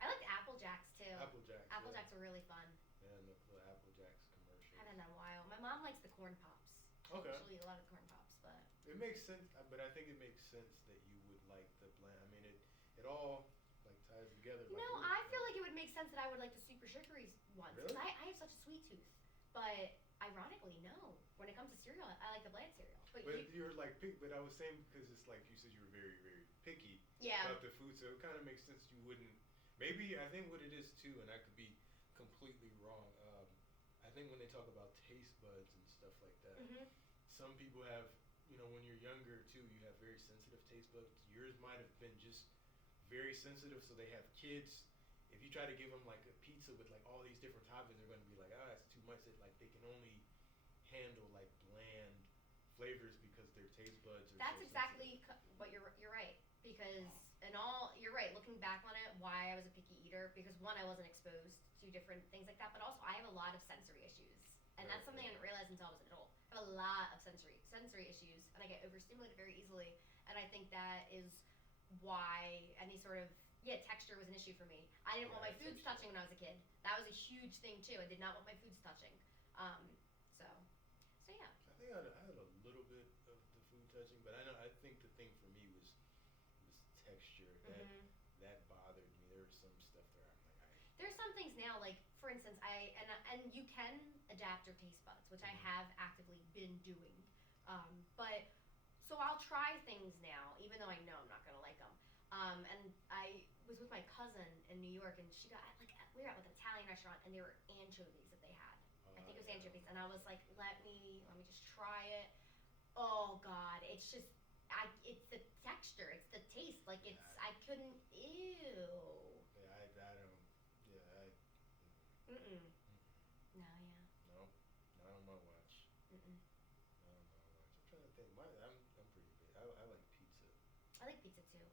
I liked Apple Jacks too. Apple Jacks. Apple yeah. Jacks are really fun. Yeah, and the Apple Jacks commercial. I haven't done in a while. My mom likes the corn pops. Okay. She'll eat a lot of corn pops, but It makes sense, but I think it makes sense that you would like the bland. I mean, it all like ties together. you know, I feel like it would make sense that I would like the super sugary ones. Really? 'Cause I have such a sweet tooth. But ironically, no. When it comes to cereal, I like the bland cereal. But you're like pick. But I was saying because it's like you said you were very very picky yeah. about the food, so it kind of makes sense you wouldn't. Maybe I think what it is too, and I could be completely wrong. I think when they talk about taste buds and stuff like that, Mhm. some people have, when you're younger too, you have very sensitive taste buds. Yours might have been just very sensitive, so they have kids. If you try to give them like a pizza with like all these different toppings, they're going to be like, it's too much. That like they can only handle like bland flavors because their taste buds are. That's so exactly sensitive. what you're right. Because you're right. Looking back on it, why I was a picky eater, because one, I wasn't exposed to different things like that, but also I have a lot of sensory issues, and that's something I didn't realize until I was an adult. I have a lot of sensory issues, and I get overstimulated very easily, and I think that is why any sort of texture was an issue for me. I didn't want my foods touching when I was a kid. That was a huge thing too. I did not want my foods touching. So yeah. I think I had a little bit of the food touching, but I think the thing for me was texture that bothered me. There was some stuff there I'm like, There's some things now, like for instance, and you can adapt your taste buds, which I have actively been doing. But so I'll try things now, even though I know I'm not gonna like them. And I was with my cousin in New York, and she got we were at like an Italian restaurant, and there were anchovies that they had. I think it was anchovies, and I was like, let me just try it. Oh God, it's just it's the texture, it's the taste. Like I couldn't. Ew. Yeah, I don't. Yeah, Mm-mm. No, yeah. No, not on my watch. Mm-mm. Not on my watch. I'm trying to think. I'm pretty big. I like pizza. I like pizza too.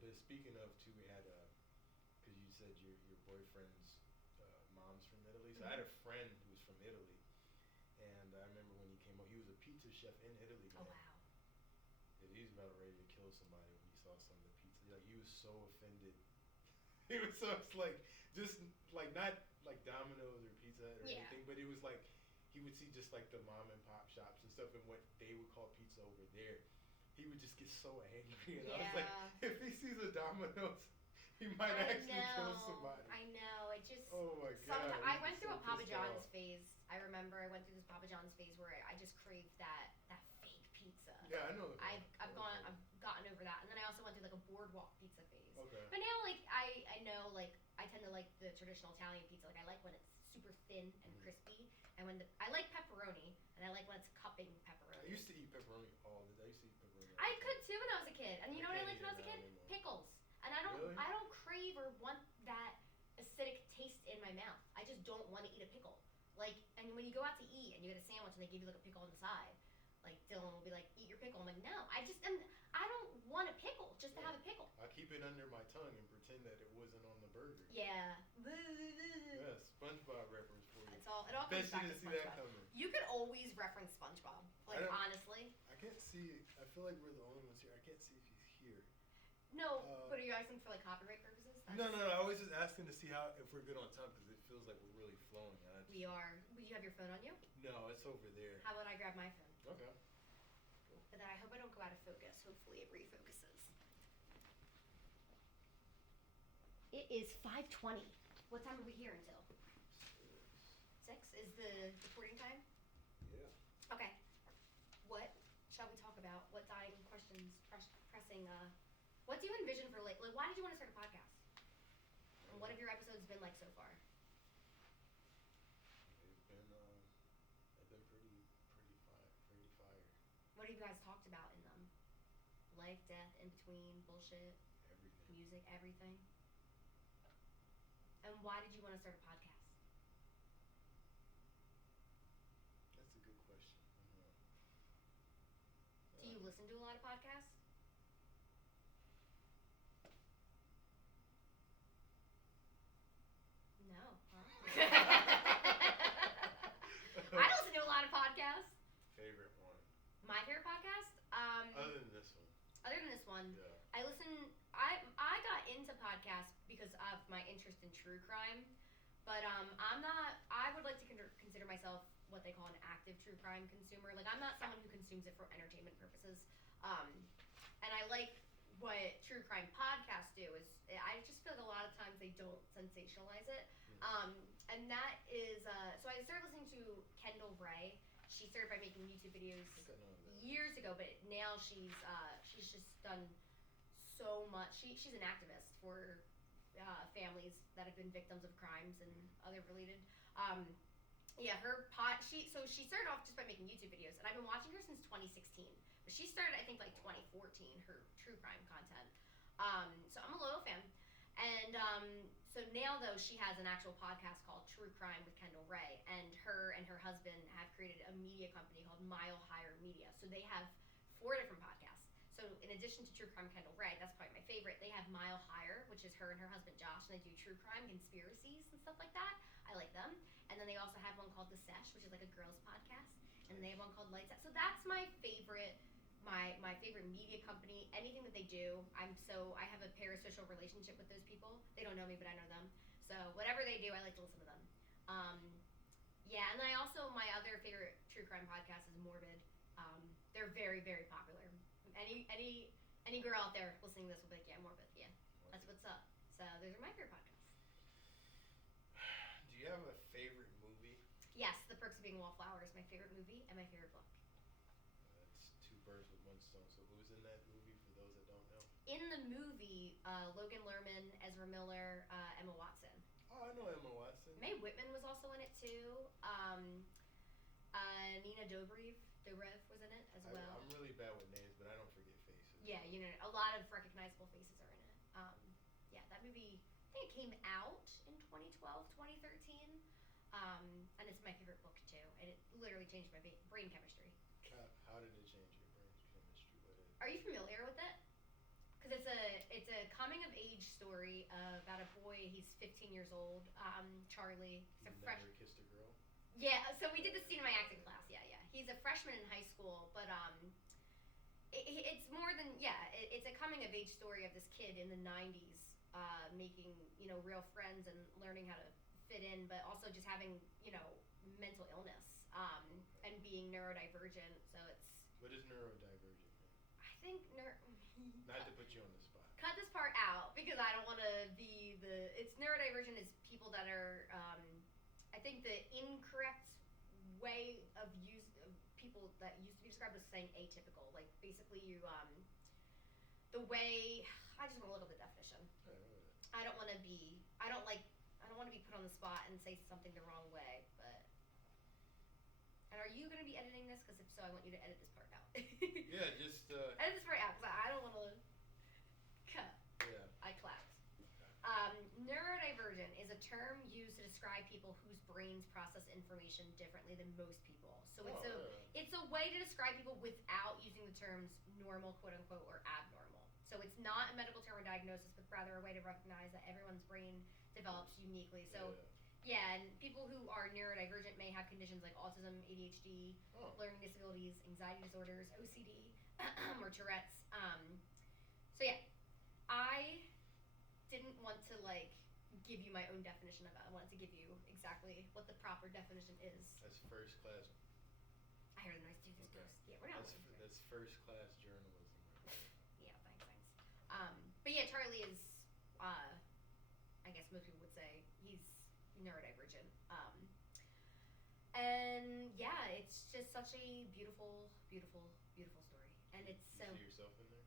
But speaking of too, we had because you said your boyfriend's mom's from Italy. So I had a friend who was from Italy, and I remember when he came up, he was a pizza chef in Italy. Oh Man. wow. He's about ready to kill somebody when he saw some of the pizza. Like he was so offended. He was so like just like not like Domino's or Pizza Hut or anything, but it was like he would see just like the mom and pop shops and stuff and what they would call pizza over there. He would just get so angry, and I was like, if he sees a Domino's, he might actually kill somebody. I know. It just. Oh my God. I went through a Papa John's phase. I remember I went through this Papa John's phase where I just craved that fake pizza. Yeah, I know. I've gotten over that, and then I also went through like a boardwalk pizza phase. Okay. But now like I know like I tend to like the traditional Italian pizza. Like I like when it's super thin and crispy, and I like pepperoni, and I like when it's cupping pepperoni. I used to eat pepperoni all the time. I used to eat pepperoni. I could too when I was a kid, and you know what I liked when I was a kid? Anymore. Pickles. And I Really? don't crave or want that acidic taste in my mouth. I just don't want to eat a pickle. Like, and when you go out to eat and you get a sandwich and they give you like a pickle on the side, like Dylan will be like, "Eat your pickle." I'm like, "No, I don't want a pickle just to have a pickle." I keep it under my tongue and pretend that it wasn't on the burger. Yeah. Yeah, SpongeBob reference for you. It all comes Bet back you to didn't see that SpongeBob. coming. You could always reference SpongeBob. Like honestly. I can't see. I feel like we're the only ones here. I can't see if he's here. No, but are you asking for like copyright purposes? No. I was just asking to see if we're good on time because it feels like we're really flowing. We are. Do you have your phone on you? No, it's over there. How about I grab my phone? Okay. But then I hope I don't go out of focus. Hopefully it refocuses. It is 5:20. What time are we here until? 6 is the reporting time? Yeah. Okay. What shall we talk about? What dying questions, pressing, what do you envision for like why did you want to start a podcast? And what have your episodes been like so far? They've been pretty fire. What have you guys talked about in them? Life, death, in between, bullshit, Everything. music, everything? And why did you want to start a podcast? That's a good question. Do you listen to a lot of podcasts? No. Huh? I listen to a lot of podcasts. Favorite one? My favorite podcast? Other than this one. Other than this one, Yeah. I got into podcasts because of my interest in true crime, but I would like to consider myself what they call an active true crime consumer. Like, I'm not someone who consumes it for entertainment purposes. And I like what true crime podcasts do is I just feel like a lot of times they don't sensationalize it. And that is, so I started listening to Kendall Ray. She started by making YouTube videos I think I know that. years ago, but now she's just done so much. She's an activist for families that have been victims of crimes and other related. Yeah, she started off just by making YouTube videos, and I've been watching her since 2016. But she started, I think, like 2014, her true crime content. So I'm a loyal fan. And so now, though, she has an actual podcast called True Crime with Kendall Ray, and her husband have created a media company called Mile Higher Media. So they have 4 different podcasts. So in addition to True Crime Kendall Ray, that's probably my favorite, they have Mile Higher, which is her and her husband Josh, and they do true crime conspiracies and stuff like that. I like them. And then they also have one called The Sesh, which is like a girls podcast, and they have one called Lights Out. So that's my favorite. My favorite media company, anything that they do, I have a parasocial relationship with those people. They don't know me, but I know them. So whatever they do, I like to listen to them. Yeah, and then my other favorite true crime podcast is Morbid. They're very, very popular. Any girl out there listening to this will be like, yeah, Morbid, yeah, that's what's up. So those are my favorite podcasts. Do you have a favorite movie? Yes, The Perks of Being a Wallflower is my favorite movie and my favorite book. That's 2 birds with 1 stone. So who's in that movie for those that don't know? In the movie, Logan Lerman, Ezra Miller, Emma Watson. Oh, I know Emma Watson. Mae Whitman was also in it too. Nina Dobrev was in it as well. I'm really bad with names, but I don't forget faces. Yeah, a lot of recognizable faces are in it. Yeah, that movie, I think it came out in 2012, 2013. And it's my favorite book too. And it literally changed my brain chemistry. How did it change your brain chemistry? Are you familiar with it? Because it's a coming of age story about a boy. He's 15 years old. Charlie. He's a Never kissed a girl? Yeah, so we did this scene in my acting class. Yeah. He's a freshman in high school, but it's more than it's a coming of age story of this kid in the 90s making real friends and learning how to fit in, but also just having mental illness and being neurodivergent. So it's What is neurodivergent mean? I think Not to put you on the spot. cut this part out because I don't want to be it's neurodivergent is people that are I think the incorrect way of people that used to be described as saying atypical, like basically you the way I just want to look up the definition. I don't want to be put on the spot and say something the wrong way, but and are you going to be editing this? Because if so, I want you to edit this part out. Yeah, just edit this part out because I don't want to cut. Yeah. I clapped. Neurodivergent is a term used to describe people whose brains process information differently than most people. So it's a way to describe people without using the terms normal, quote unquote, or abnormal. So it's not a medical term or diagnosis, but rather a way to recognize that everyone's brain develops uniquely. So yeah, and people who are neurodivergent may have conditions like autism, ADHD, learning disabilities, anxiety disorders, OCD, or Tourette's. So yeah, I didn't want to give you my own definition of it. I wanted to give you exactly what the proper definition is. That's first class. I heard a nice tooth is gross. Yeah, we're not. That's first class journalism. Yeah, thanks. But yeah, Charlie is. I guess most people would say he's neurodivergent. And yeah, it's just such a beautiful, beautiful, beautiful story. And it's you see yourself in there?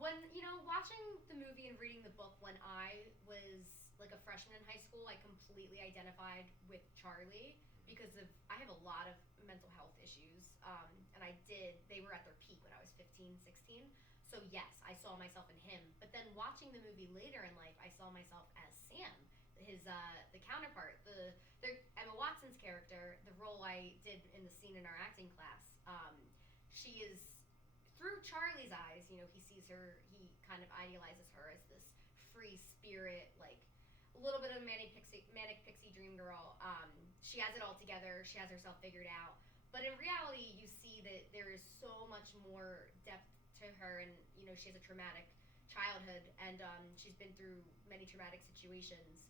When watching the movie and reading the book when I was like a freshman in high school, I completely identified with Charlie because I have a lot of mental health issues, and they were at their peak when I was 15, 16. So yes, I saw myself in him. But then watching the movie later in life, I saw myself as Sam the counterpart, the Emma Watson's character, the role I did in the scene in our acting class. She is, through Charlie's eyes, you know, he sees her, he kind of idealizes her as this free spirit, like a little bit of a manic pixie dream girl. She has it all together. She has herself figured out. But in reality, you see that there is so much more depth to her, and you know, she has a traumatic childhood, and she's been through many traumatic situations.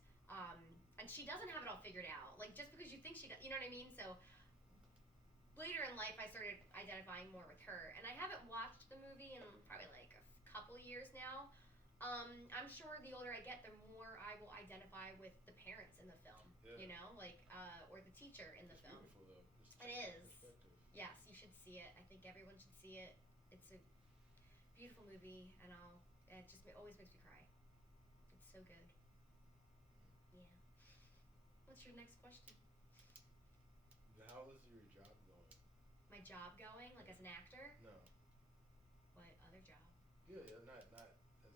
And she doesn't have it all figured out. Like, just because you think she does, you know what I mean? So later in life, I started identifying more with her, and I haven't watched the movie in probably like a couple years now. I'm sure the older I get, the more I will identify with the parents in the film, you know, like, or the teacher in the film. Beautiful though. It is. Yes, you should see it. I think everyone should see it. It's a beautiful movie, and it just always makes me cry. It's so good. Yeah. What's your next question? How is your job going? My job going, like as an actor? No. What other job? Yeah, not as an actor, but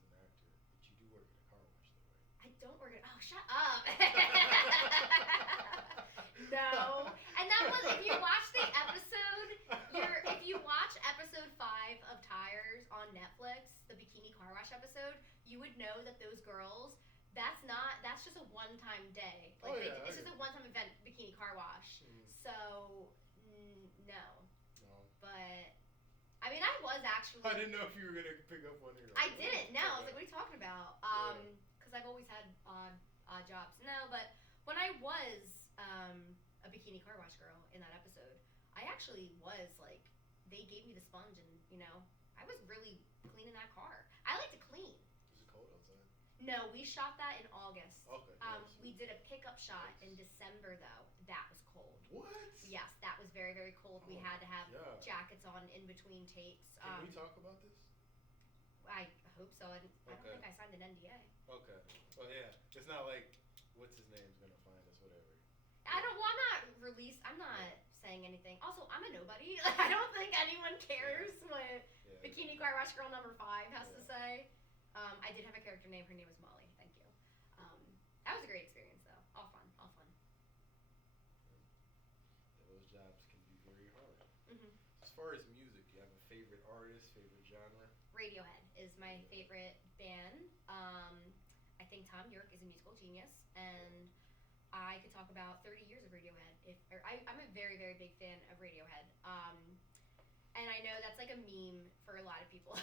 you do work at a car wash though, right? I don't work at. Oh, shut up. No. And that was, if you watch the episode, if you watch episode 5 of Tires on Netflix, the bikini car wash episode, you would know that those girls, that's just a one-time day. Like, it's just a one-time event, bikini car wash. So, no. But, I mean, I was actually. I didn't know if you were going to pick up on it. I didn't. No, I was like, what are you talking about? Because I've always had odd jobs. No, but when I was a bikini car wash girl in that episode, I actually was like, they gave me the sponge, and you know, I was really cleaning that car. I like to clean. Was it cold outside? No, we shot that in August. Okay. We did a pickup shot in December though. That was cold. What? Yes, that was very, very cold. We had to have God. jackets on in between takes. Can we talk about this? I hope so. I don't think I signed an NDA. Okay. Well, yeah. It's not like what's his name's gonna find us, whatever. Well, I'm not released. I'm not saying anything. Also, I'm a nobody. I don't think anyone cares what Bikini Car Wash Girl number 5 has to say. I did have a character name. Her name was Molly. Thank you. That was a great experience, though. All fun. Those jobs can be very hard. Mm-hmm. As far as music, do you have a favorite artist, favorite genre? Radiohead is my favorite band. I think Tom York is a musical genius, and I could talk about 30 years of Radiohead. I'm a very, very big fan of Radiohead. And I know that's like a meme for a lot of people.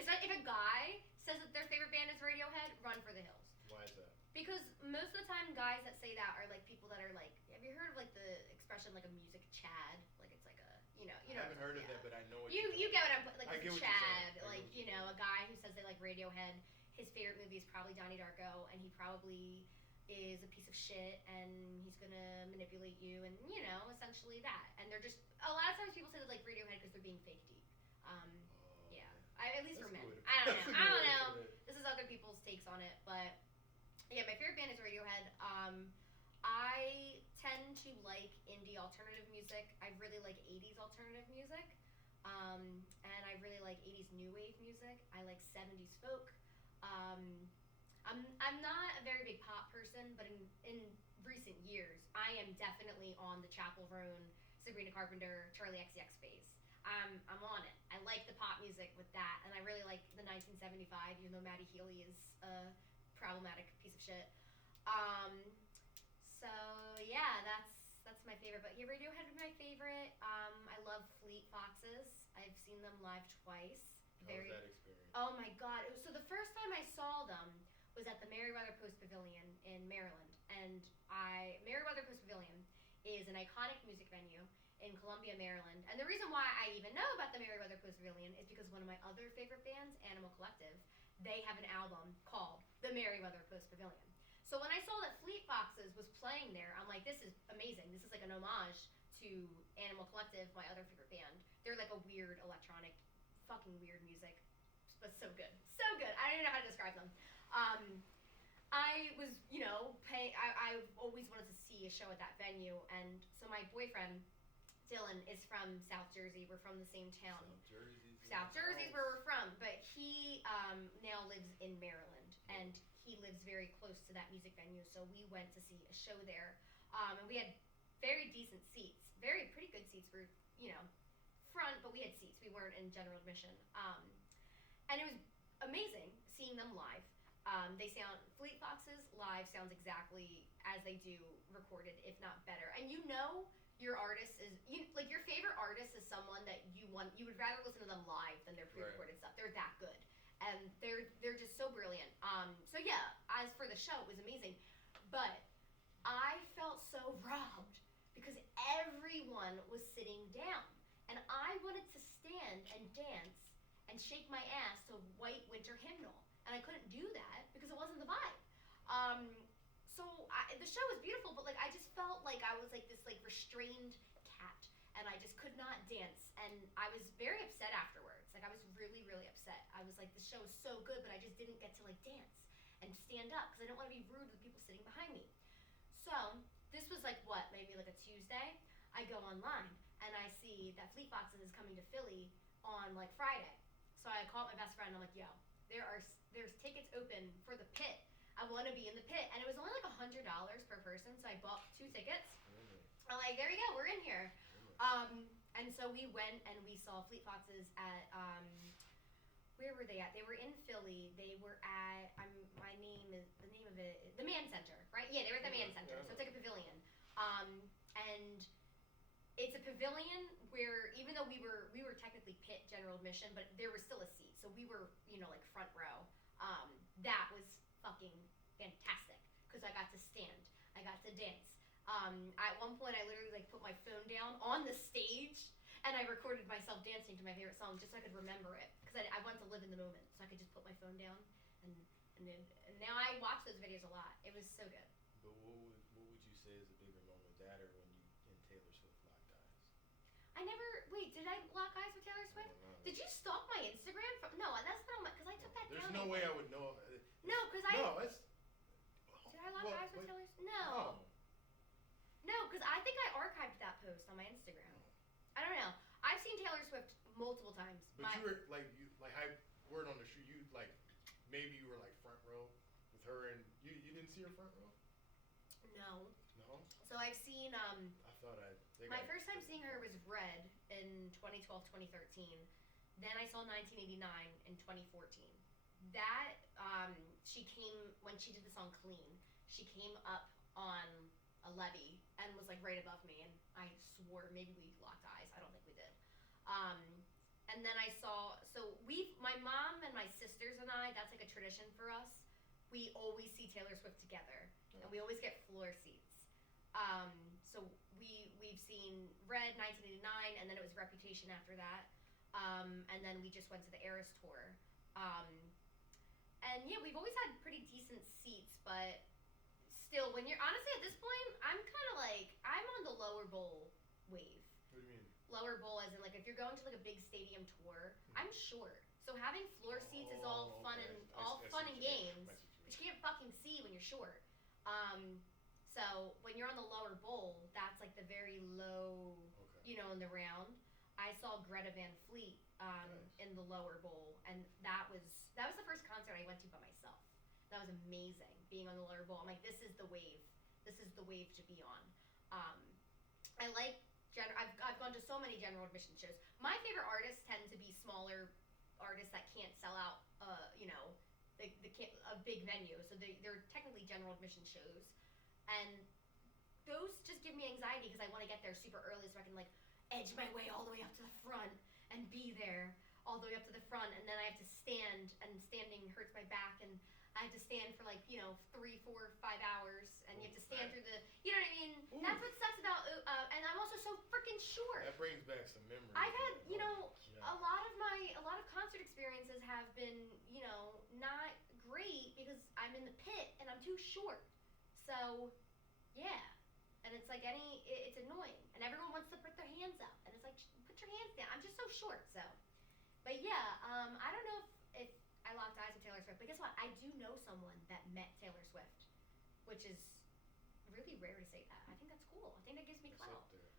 It's like if a guy says that their favorite band is Radiohead, run for the hills. Why is that? Because most of the time, guys that say that are like people that are like, have you heard of like the expression like a music Chad? Like it's like a, you know. I haven't heard of that, but I know what you get what I'm like. I get what Chad, you're saying. like you know, a guy who says they like Radiohead. His favorite movie is probably Donnie Darko, and he probably is a piece of shit, and he's gonna manipulate you, and you know, essentially that. And they're just a lot of times people say they like Radiohead because they're being fake deep. Yeah, at least for men. I don't know. This is other people's takes on it, but yeah, my favorite band is Radiohead. I tend to like indie alternative music. I really like 80s alternative music, and I really like 80s new wave music. I like 70s folk. I'm not a very big pop person, but in recent years, I am definitely on the Chappell Roan, Sabrina Carpenter, Charlie XCX phase. I'm on it. I like the pop music with that, and I really like the 1975, even though Matty Healy is a problematic piece of shit. So yeah, that's my favorite. But yeah, Radiohead is my favorite. I love Fleet Foxes. I've seen them live twice. How was that experience? Oh my god! So the first time I saw them was at the Merriweather Post Pavilion in Maryland, and Merriweather Post Pavilion is an iconic music venue in Columbia, Maryland. And the reason why I even know about the Merriweather Post Pavilion is because one of my other favorite bands, Animal Collective, they have an album called The Merriweather Post Pavilion. So when I saw that Fleet Foxes was playing there, I'm like, this is amazing. This is like an homage to Animal Collective, my other favorite band. They're like a weird electronic, fucking weird music, but so good. So good. I don't even know how to describe them. I was, you know, I've always wanted to see a show at that venue, and so my boyfriend, Dylan, is from South Jersey. We're from the same town. South Jersey's where we're from, but he now lives in Maryland, and he lives very close to that music venue, so we went to see a show there. And we had very decent seats, pretty good seats. We're, front, but we had seats. We weren't in general admission. And it was amazing seeing them live. Fleet Foxes live sounds exactly as they do recorded, if not better. And your artist is, your favorite artist is someone that you would rather listen to them live than their pre-recorded stuff. They're that good. And they're just so brilliant. So yeah, as for the show, it was amazing. But I felt so robbed because everyone was sitting down. And I wanted to stand and dance and shake my ass to White Winter Hymnal. And I couldn't do that because it wasn't the vibe. The show was beautiful, but I just felt like I was this restrained cat, and I just could not dance. And I was very upset afterwards. I was really, really upset. I was like, the show is so good, but I just didn't get to dance and stand up because I didn't want to be rude to the people sitting behind me. So this was maybe a Tuesday. I go online and I see that Fleet Foxes is coming to Philly on Friday. So I call my best friend. I'm like, yo, there's tickets open for the pit. I want to be in the pit. And it was only $100 per person, so I bought 2 tickets. Really? I'm like, there you go, we're in here. And so we went and we saw Fleet Foxes at, where were they at? They were in Philly. They were at, the name of it, the Mann Center, right? Yeah, they were at the Mann Center. So it's a pavilion. And it's a pavilion where, even though we were technically pit general admission, but there was still a seat. So we were, front row. That was fucking fantastic because I got to stand. I got to dance. At one point, I literally put my phone down on the stage and I recorded myself dancing to my favorite song just so I could remember it because I wanted to live in the moment, so I could just put my phone down and now I watch those videos a lot. It was so good. But what would you say is a bigger moment, that or when you and Taylor Swift locked eyes? Did I lock eyes with Taylor Swift? Did you stalk my Instagram? No, that's not because I took that There's down. no way I would know. No, because I. No, it's. Did I lock eyes with Taylor Swift? No. No, because I think I archived that post on my Instagram. I don't know. I've seen Taylor Swift multiple times. But you were word on the street. Maybe you were front row with her, and you didn't see her front row. No. No. So I've seen. I thought my first time seeing her was Red in 2012, 2013. Then I saw 1989 in 2014. That she came when she did the song Clean. She came up on a levee and was right above me, and I swore maybe we locked eyes. I don't think we did. And then I saw, my mom and my sisters and I, that's a tradition for us. We always see Taylor Swift together, and we always get floor seats. So we've seen Red 1989, and then it was Reputation after that. And then we just went to the Eras tour. And yeah, we've always had pretty decent seats, but still, when you're, honestly, at this point, I'm kind of I'm on the lower bowl wave. What do you mean? Lower bowl as in, if you're going to a big stadium tour, I'm short. So having floor seats is all fun and games, but you can't fucking see when you're short. So when you're on the lower bowl, that's the very low, in the round. I saw Greta Van Fleet in the lower bowl, and that was the first concert I went to by myself. That was amazing, being on the lower bowl. I'm like, this is the wave. This is the wave to be on. I've gone to so many general admission shows. My favorite artists tend to be smaller artists that can't sell out, a big venue. So they're technically general admission shows, and those just give me anxiety because I want to get there super early so I can edge my way all the way up to the front and be there all the way up to the front, and then I have to stand, and standing hurts my back, and I have to stand for 3, 4, 5 hours, and you have to stand through the, you know what I mean? Ooh. That's what sucks about, and I'm also so freaking short. That brings back some memories. I've had, a lot of concert experiences have been, not great because I'm in the pit and I'm too short. So, yeah. And it's it's annoying. And everyone wants to put their hands up. And it's put your hands down. I'm just so short, so. But yeah, I don't know if I locked eyes with Taylor Swift. But guess what? I do know someone that met Taylor Swift, which is really rare to say that. I think that's cool. I think that gives me clout. That's up there.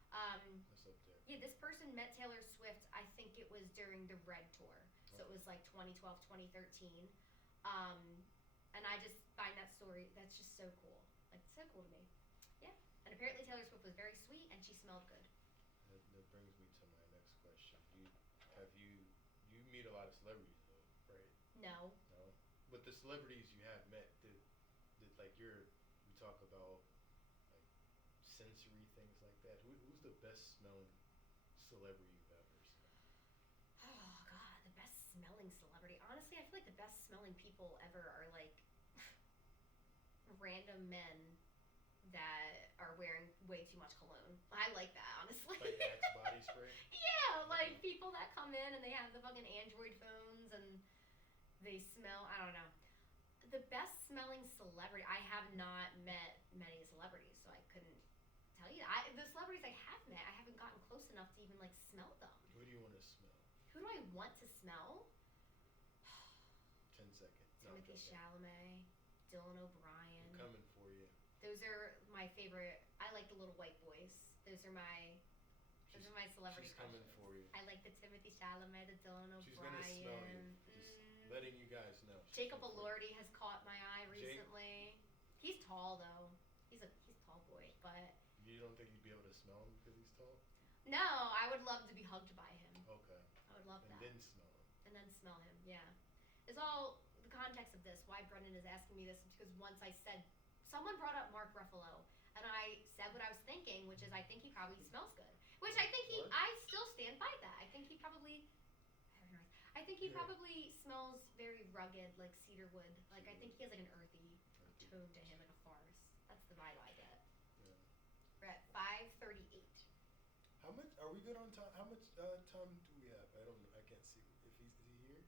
Yeah, this person met Taylor Swift, I think it was during the Red tour. So it was 2012, 2013. And I just find that story. That's just so cool. Like, so cool to me. Yeah. And apparently Taylor Swift was very sweet and she smelled good. That brings me to my next question. You meet a lot of celebrities though, right? No. No. With the celebrities you have met, did like we talk about like sensory things like that. Who's the best smelling celebrity you've ever smelled? Oh God, the best smelling celebrity. Honestly, I feel like the best smelling people ever are like random men that are wearing way too much cologne. I like that, honestly. Like Axe body spray? Yeah, like people that come in and they have the fucking Android phones and they smell, I don't know. The best smelling celebrity, I have not met many celebrities, so I couldn't tell you. The celebrities I have met, I haven't gotten close enough to even like smell them. Who do you want to smell? Who do I want to smell? 10 seconds. Timothy Chalamet, Dylan O'Brien. I'm coming for you. Those are my favorite. I like the little white boys. Those are my celebrity She's coming crushes. for you. I like the Timothy Chalamet, the Dylan O'Brien. She's gonna smell you. Just letting you guys know. Jacob Elordi has caught my eye recently. He's tall though. He's tall boy, but You don't think you'd be able to smell him because he's tall? no, I would love to be hugged by him. Okay. I would love And that. then smell him. And then smell him. Yeah. It's all the context of this. Why Brendan is asking me this is because once I said someone brought up Mark Ruffalo, and I said what I was thinking, which is I think he probably smells good. Which I think What? I still stand by that. I think he probably Yeah. probably smells very rugged, like cedar wood. Like I think he has like an earthy tone to him, like a forest. That's the vibe I get. Yeah. We're at 5:38. How much are we good on time? How much time do we have? I don't know. I can't see. If is he here?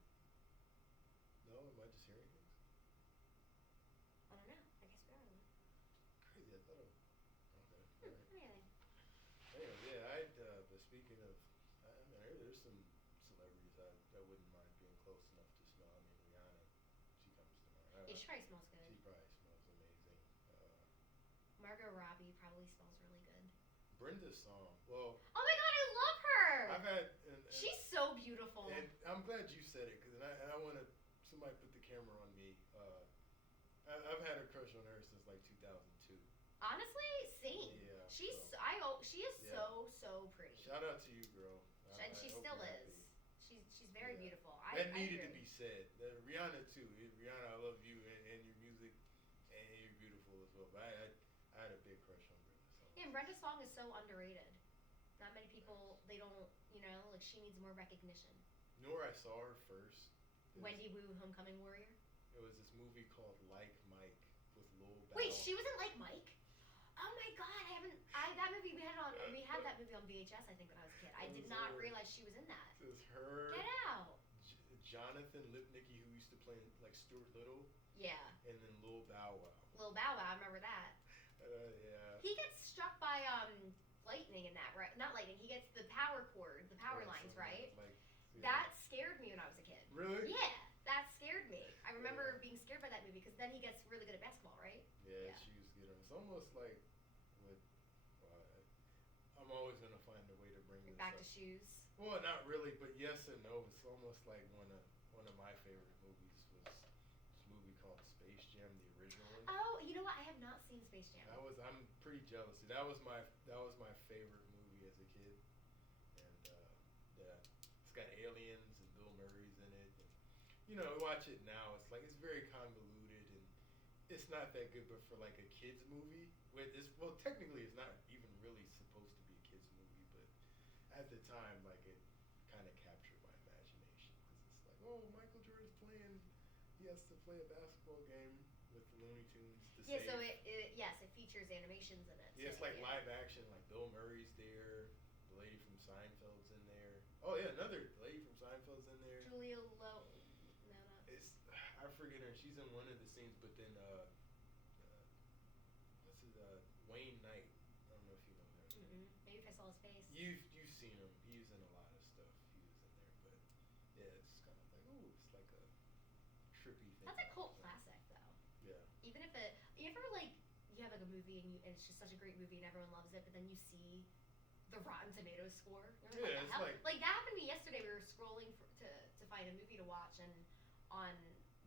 No, am I just hearing things? I don't know. I guess we are. Crazy. I thought. Okay. All right. Anything. Anyway, yeah. But speaking of, I mean, there's some celebrities I wouldn't mind being close enough to smell. I mean, Rihanna, she comes to mind. Yeah, she probably smells good. She probably smells amazing. Margot Robbie probably smells really good. Brenda's song. Well, Oh my god, I love her! I've had. She's so beautiful. And I'm glad you said it, and I want to. Somebody put the camera on me. I've had a crush on her since like 2002. Honestly, same. Yeah. She is Yeah. so pretty. Shout out to you, girl. And she hope still you're is. happy. She's very Yeah. beautiful. That I needed to agree. be said. Rihanna too. Rihanna, I love you and your music, and you're beautiful as well. But I had a big crush on Brenda. So. Yeah, and Brenda's song is so underrated. Not many people, they don't, like she needs more recognition. You know where I saw her first? Wendy Wu, Homecoming Warrior. It was this movie called Like Mike with Lil Bow. Wait, she was in Like Mike? Oh my god, that movie we had that movie on VHS I think when I was a kid. I did not realize she was in that. It was her. Get out. Jonathan Lipnicki, who used to play like Stuart Little, Yeah. and then Lil Bow Wow. Lil Bow Wow, I remember that. Yeah. He gets struck by lightning in that, right? Not lightning. He gets the power cord, the power Yeah, lines, something right? Like, yeah. That scared me when I was a kid. Really? Yeah, that scared me. I remember Yeah. being scared by that movie because then he gets really good at basketball, right? Yeah, Yeah. she was good. It's almost like what. I'm always gonna find a way to bring this Back up. to shoes. Well, not really, but yes and no. It's almost like one of my favorite movies was this movie called Space Jam, the original one. Oh, you know what? I have not seen Space Jam. I'm pretty jealous. That was my favorite movie as a kid, and yeah, it's got aliens and Bill Murray's in it. And, watch it now. It's like it's very convoluted and it's not that good. But for like a kids movie, technically it's not even really supposed to be a kids movie, but at the time, like it kind of captured my imagination because it's like, oh, Michael Jordan's playing. He has to play a basketball game with the Looney Tunes. Yeah, so it features animations in it. Yeah, it's so, like live action. Like Bill Murray's there. The lady from Seinfeld's in there. Oh yeah, another lady from Seinfeld's in there. Julia Lowe. No, not. I forget her. She's in one of the scenes, but then what's his Wayne Knight. I don't know if you know him. Maybe if I saw his face. You've seen him. He's in a lot of stuff. He was in there, but yeah, it's kind of like it's like a trippy thing. That's a cult classic, though. Yeah. Even if you ever like you have like a movie and it's just such a great movie and everyone loves it, but then you see the Rotten Tomatoes score. You're Yeah, like, it's what the hell? Like that happened to me yesterday. We were scrolling to find a movie to watch, and on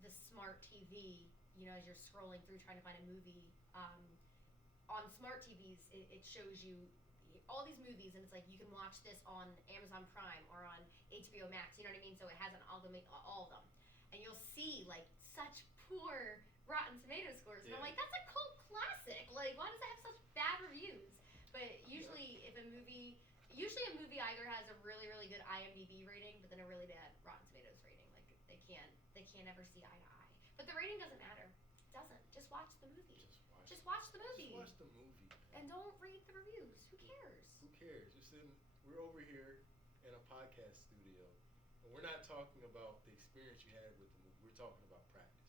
the smart TV, as you're scrolling through trying to find a movie, on smart TVs, it shows you all these movies, and it's like you can watch this on Amazon Prime or on HBO Max. You know what I mean? So it has all of them, and you'll see like such poor Rotten Tomato scores, and I'm like, that's a cult classic. Like, why does it have such bad reviews? But usually, if a movie either has a really really good IMDb rating, but then a really bad Rotten Tomatoes rating, like they can't ever see eye to eye. But the rating doesn't matter. It doesn't. Just watch the movie. Just watch the movie. Just watch the movie. And don't read the reviews. Who cares? Who cares? We're over here in a podcast studio, and we're not talking about the experience you had with the movie. We're talking about practice.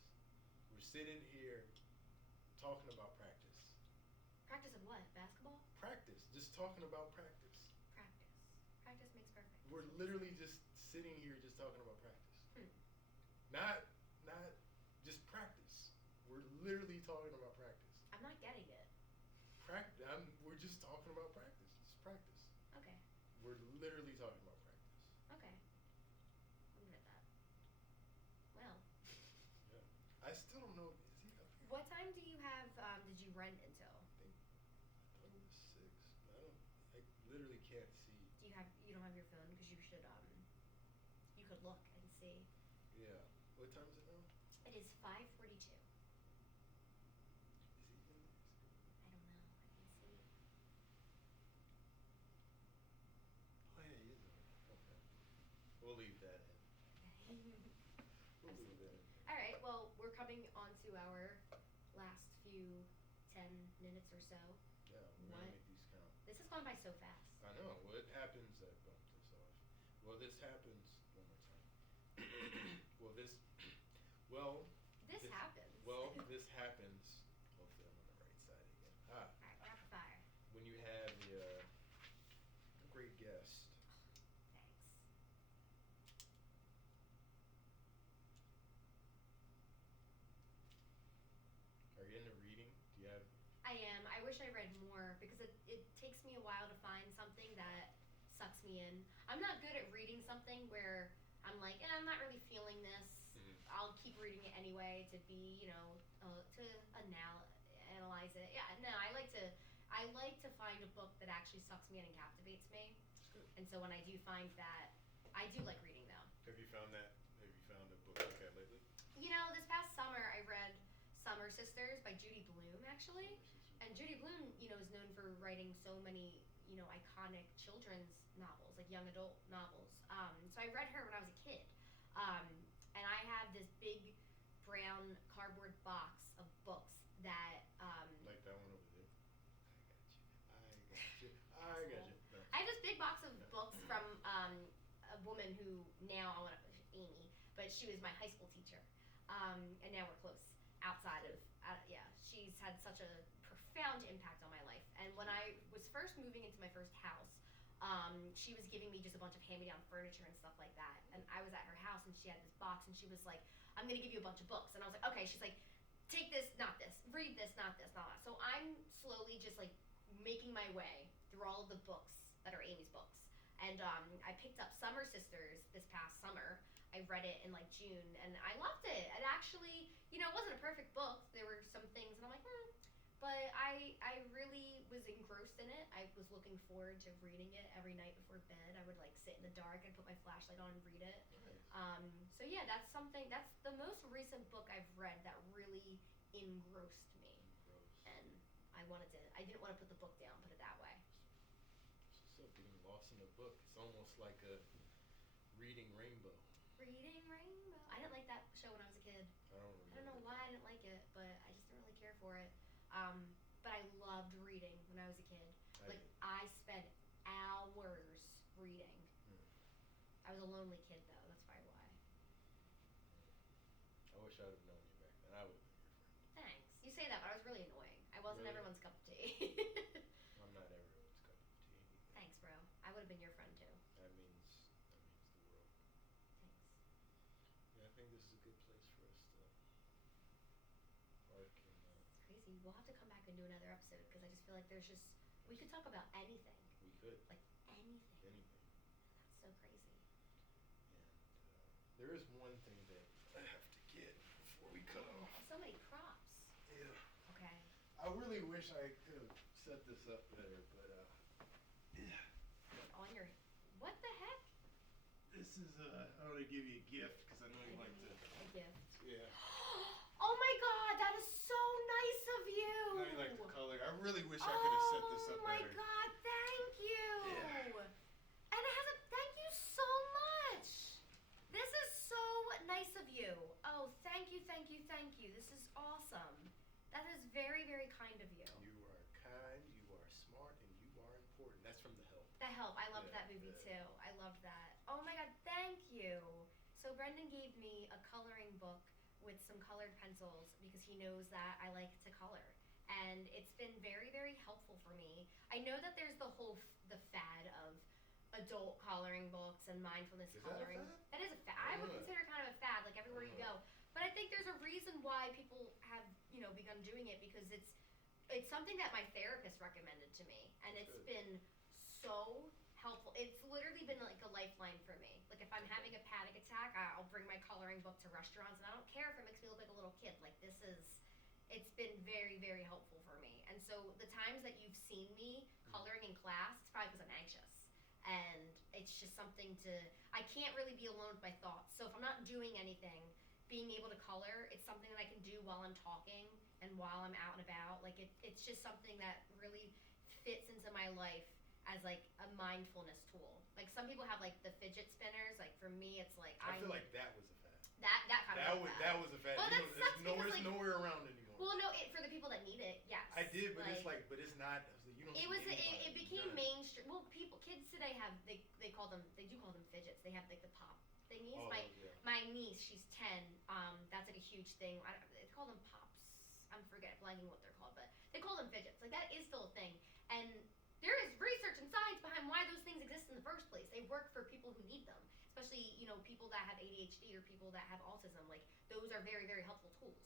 We're sitting here talking about practice. Practice of what? Basketball? Practice. Just talking about practice. Practice. Practice makes perfect. We're literally just sitting here just talking about practice. Not just practice. We're literally talking about practice. I'm not getting it. We're just talking about practice. It's practice. Okay. We're literally talking about practice. Okay. I'm good at that. Well. Yeah. I still don't know. Is he up here? What time do you have? Did you rent until? I thought it was 6. I literally can't see. You don't have your phone because you should you could look and see. Yeah. What time is it now? It is 5:42. Is he in there? I don't know. I can see. Oh yeah, he is in there. Okay. We'll leave that in. We'll leave that in. All right. Well, we're coming on to our last few 10 minutes or so. Yeah, we're gonna make these count. This has gone by so fast. I know. Well, it happens. I bumped this off. Well, this happens one more time. This happens. Well, this happens. Hopefully, I'm on the right side again. All right, rapid fire. When you have a great guest. Thanks. Are you into reading? Do you have? I am. I wish I read more because it takes me a while to find something that sucks me in. I'm not good at reading something where I'm like, I'm not really feeling this. I'll keep reading it anyway to be, to analyze it. Yeah, no, I like to find a book that actually sucks me in and captivates me. That's good. And so when I do find that, I do like reading though. Have you found that? Have you found a book like that lately? This past summer I read Summer Sisters by Judy Blume actually. And Judy Blume, is known for writing so many, iconic children's novels, like young adult novels. So I read her when I was a kid. And I have this big brown cardboard box of books that Like that one over there. I got you. No. I have this big box of books from a woman who now I want to push Amy, but she was my high school teacher. And now we're close outside of she's had such a profound impact on my life. And when I was first moving into my first house, she was giving me just a bunch of hand-me-down furniture and stuff like that. And I was at her house and she had this box and she was like, I'm gonna give you a bunch of books. And I was like, okay. She's like, take this, not this, read this, not this, not that. So I'm slowly just like making my way through all of the books that are Amy's books. And I picked up Summer Sisters this past summer. I read it in like June and I loved it. It actually, it wasn't a perfect book. There were some things and I'm like, but I really was engrossed in it. I was looking forward to reading it every night before bed. I would like sit in the dark and put my flashlight on and read it. Nice. So yeah, that's the most recent book I've read that really engrossed me. And I didn't want to put the book down, put it that way. So getting lost in a book, it's almost like a reading rainbow. Reading Rainbow. I didn't like that show when I was a kid. I don't know why I didn't like it, but I just didn't really care for it. But I loved reading when I was a kid. I spent hours reading. I was a lonely kid though. That's probably why. I wish I would have known you back then. I would have been your friend. Thanks. You say that, but I was really annoying. I wasn't Really? everyone's cup of tea. I'm not everyone's cup of tea either. Thanks, bro. I would have been your friend too. That means the world. Thanks. Yeah, I think this is a good place for us to park and It's crazy. We'll have to come back and do another episode because I just feel like we could talk about anything. we could. Like anything. Anything. That's so crazy. And there is one thing that I have to get before we cut off. Somebody cried. I really wish I could have set this up better, but On your, what the heck? this is I want to give you a gift because I know you like to. A gift. Yeah. Oh my God, that is so nice of you. I know you like the color. I really wish I could have set this up Oh my better. God, thank you. Yeah. And it has a, thank you so much. This is so nice of you. Oh, thank you, thank you, thank you. This is awesome. That is very, very kind of you. You are kind. You are smart, and you are important. That's from The Help. The Help. I loved Yeah, that movie yeah. too. I loved that. Oh my God, thank you. So Brendan gave me a coloring book with some colored pencils because he knows that I like to color. And it's been very, very helpful for me. I know that there's the whole, the fad of adult coloring books and mindfulness Is that a coloring. fad? That is a fad. I would Yeah. consider it kind of a fad, like everywhere you go. But I think there's a reason why people have, begun doing it because it's something that my therapist recommended to me, and it's Good. been so helpful. It's literally been like a lifeline for me. Like if I'm having a panic attack, I'll bring my coloring book to restaurants, and I don't care if it makes me look like a little kid. Like it's been very, very helpful for me. And so the times that you've seen me coloring in class, it's probably because I'm anxious. And it's just something I can't really be alone with my thoughts. So if I'm not doing anything, being able to color, it's something that I can do while I'm talking and while I'm out and about. Like it's just something that really fits into my life as like a mindfulness tool. Like some people have like the fidget spinners. Like for me, it's like I feel like that was a fad. that kind of That was a fad. Well, that sucks because, It's like- nowhere around anymore. Well, no, for the people that need it, yes. I did, but it's it's not. You don't. It see was. anybody. It became None. mainstream. Well, kids today have. They call them. They do call them fidgets. They have like the pop thingies. Oh, yeah. My niece, she's 10. That's like a huge thing. They call them pops. I'm blanking what they're called, but they call them fidgets. Like that is still a thing. And there is research and science behind why those things exist in the first place. They work for people who need them, especially people that have ADHD or people that have autism. Like those are very, very helpful tools.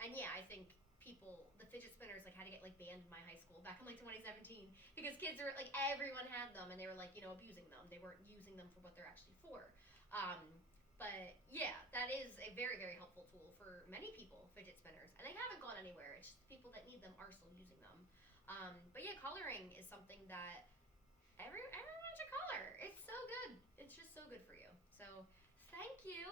And yeah, I think the fidget spinners like had to get like banned in my high school back in like 2017 because kids were like everyone had them and they were like abusing them. They weren't using them for what they're actually for. But yeah, that is a very, very helpful tool for many people, fidget spinners, and they haven't gone anywhere. It's just people that need them are still using them. But yeah, coloring is something that everyone should color. It's so good. It's just so good for you. So thank you.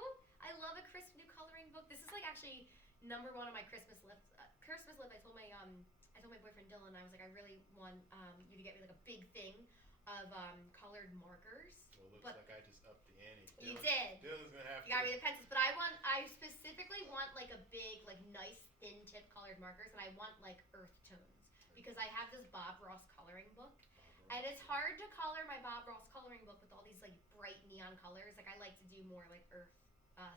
I love a crisp new coloring book. This is like actually number one on my Christmas list. I told my boyfriend Dylan, I was like, I really want you to get me like a big thing of colored markers. Well, it looks But like I just upped the ante. You did. Dylan's gonna have You got me the pencils, but I specifically want like a big, like nice thin tip colored markers, and I want like earth tones because I have this Bob Ross coloring book, and it's hard to color my Bob Ross coloring book with all these like bright neon colors. Like I like to do more like earth,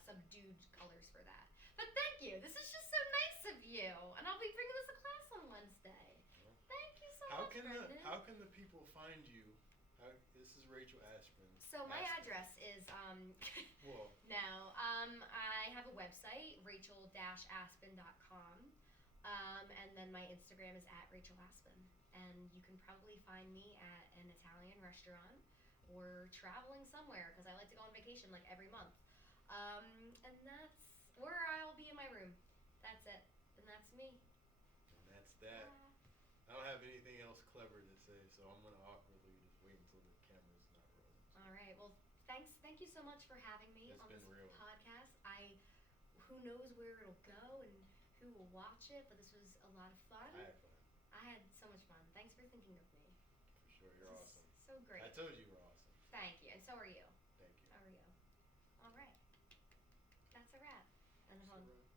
subdued colors for that. But thank you. This is just so nice of you, and I'll be bringing this to class on Wednesday. Thank you so much, Brendan. How can the people find you? This is Rachel Aspen. So my address is Well, no. I have a website, rachel-aspen.com, and then my Instagram is @RachelAspen, and you can probably find me at an Italian restaurant or traveling somewhere because I like to go on vacation like every month, and that's where I'll be in my room. That's it, and that's me. and that's that. I don't have anything else clever to say, so I'm gonna awkwardly just wait until the camera's not rolling. All right. Well, thank you so much for having me It's on been this real. podcast. Who knows where it'll go and who will watch it, but this was a lot of fun. I had fun, I had so much fun. Thanks for thinking of me. for sure. You're This awesome. is so great. I told you you were awesome. Thank you, and so are you. Thank you. So are you. All right. That's a wrap. And So, hold on.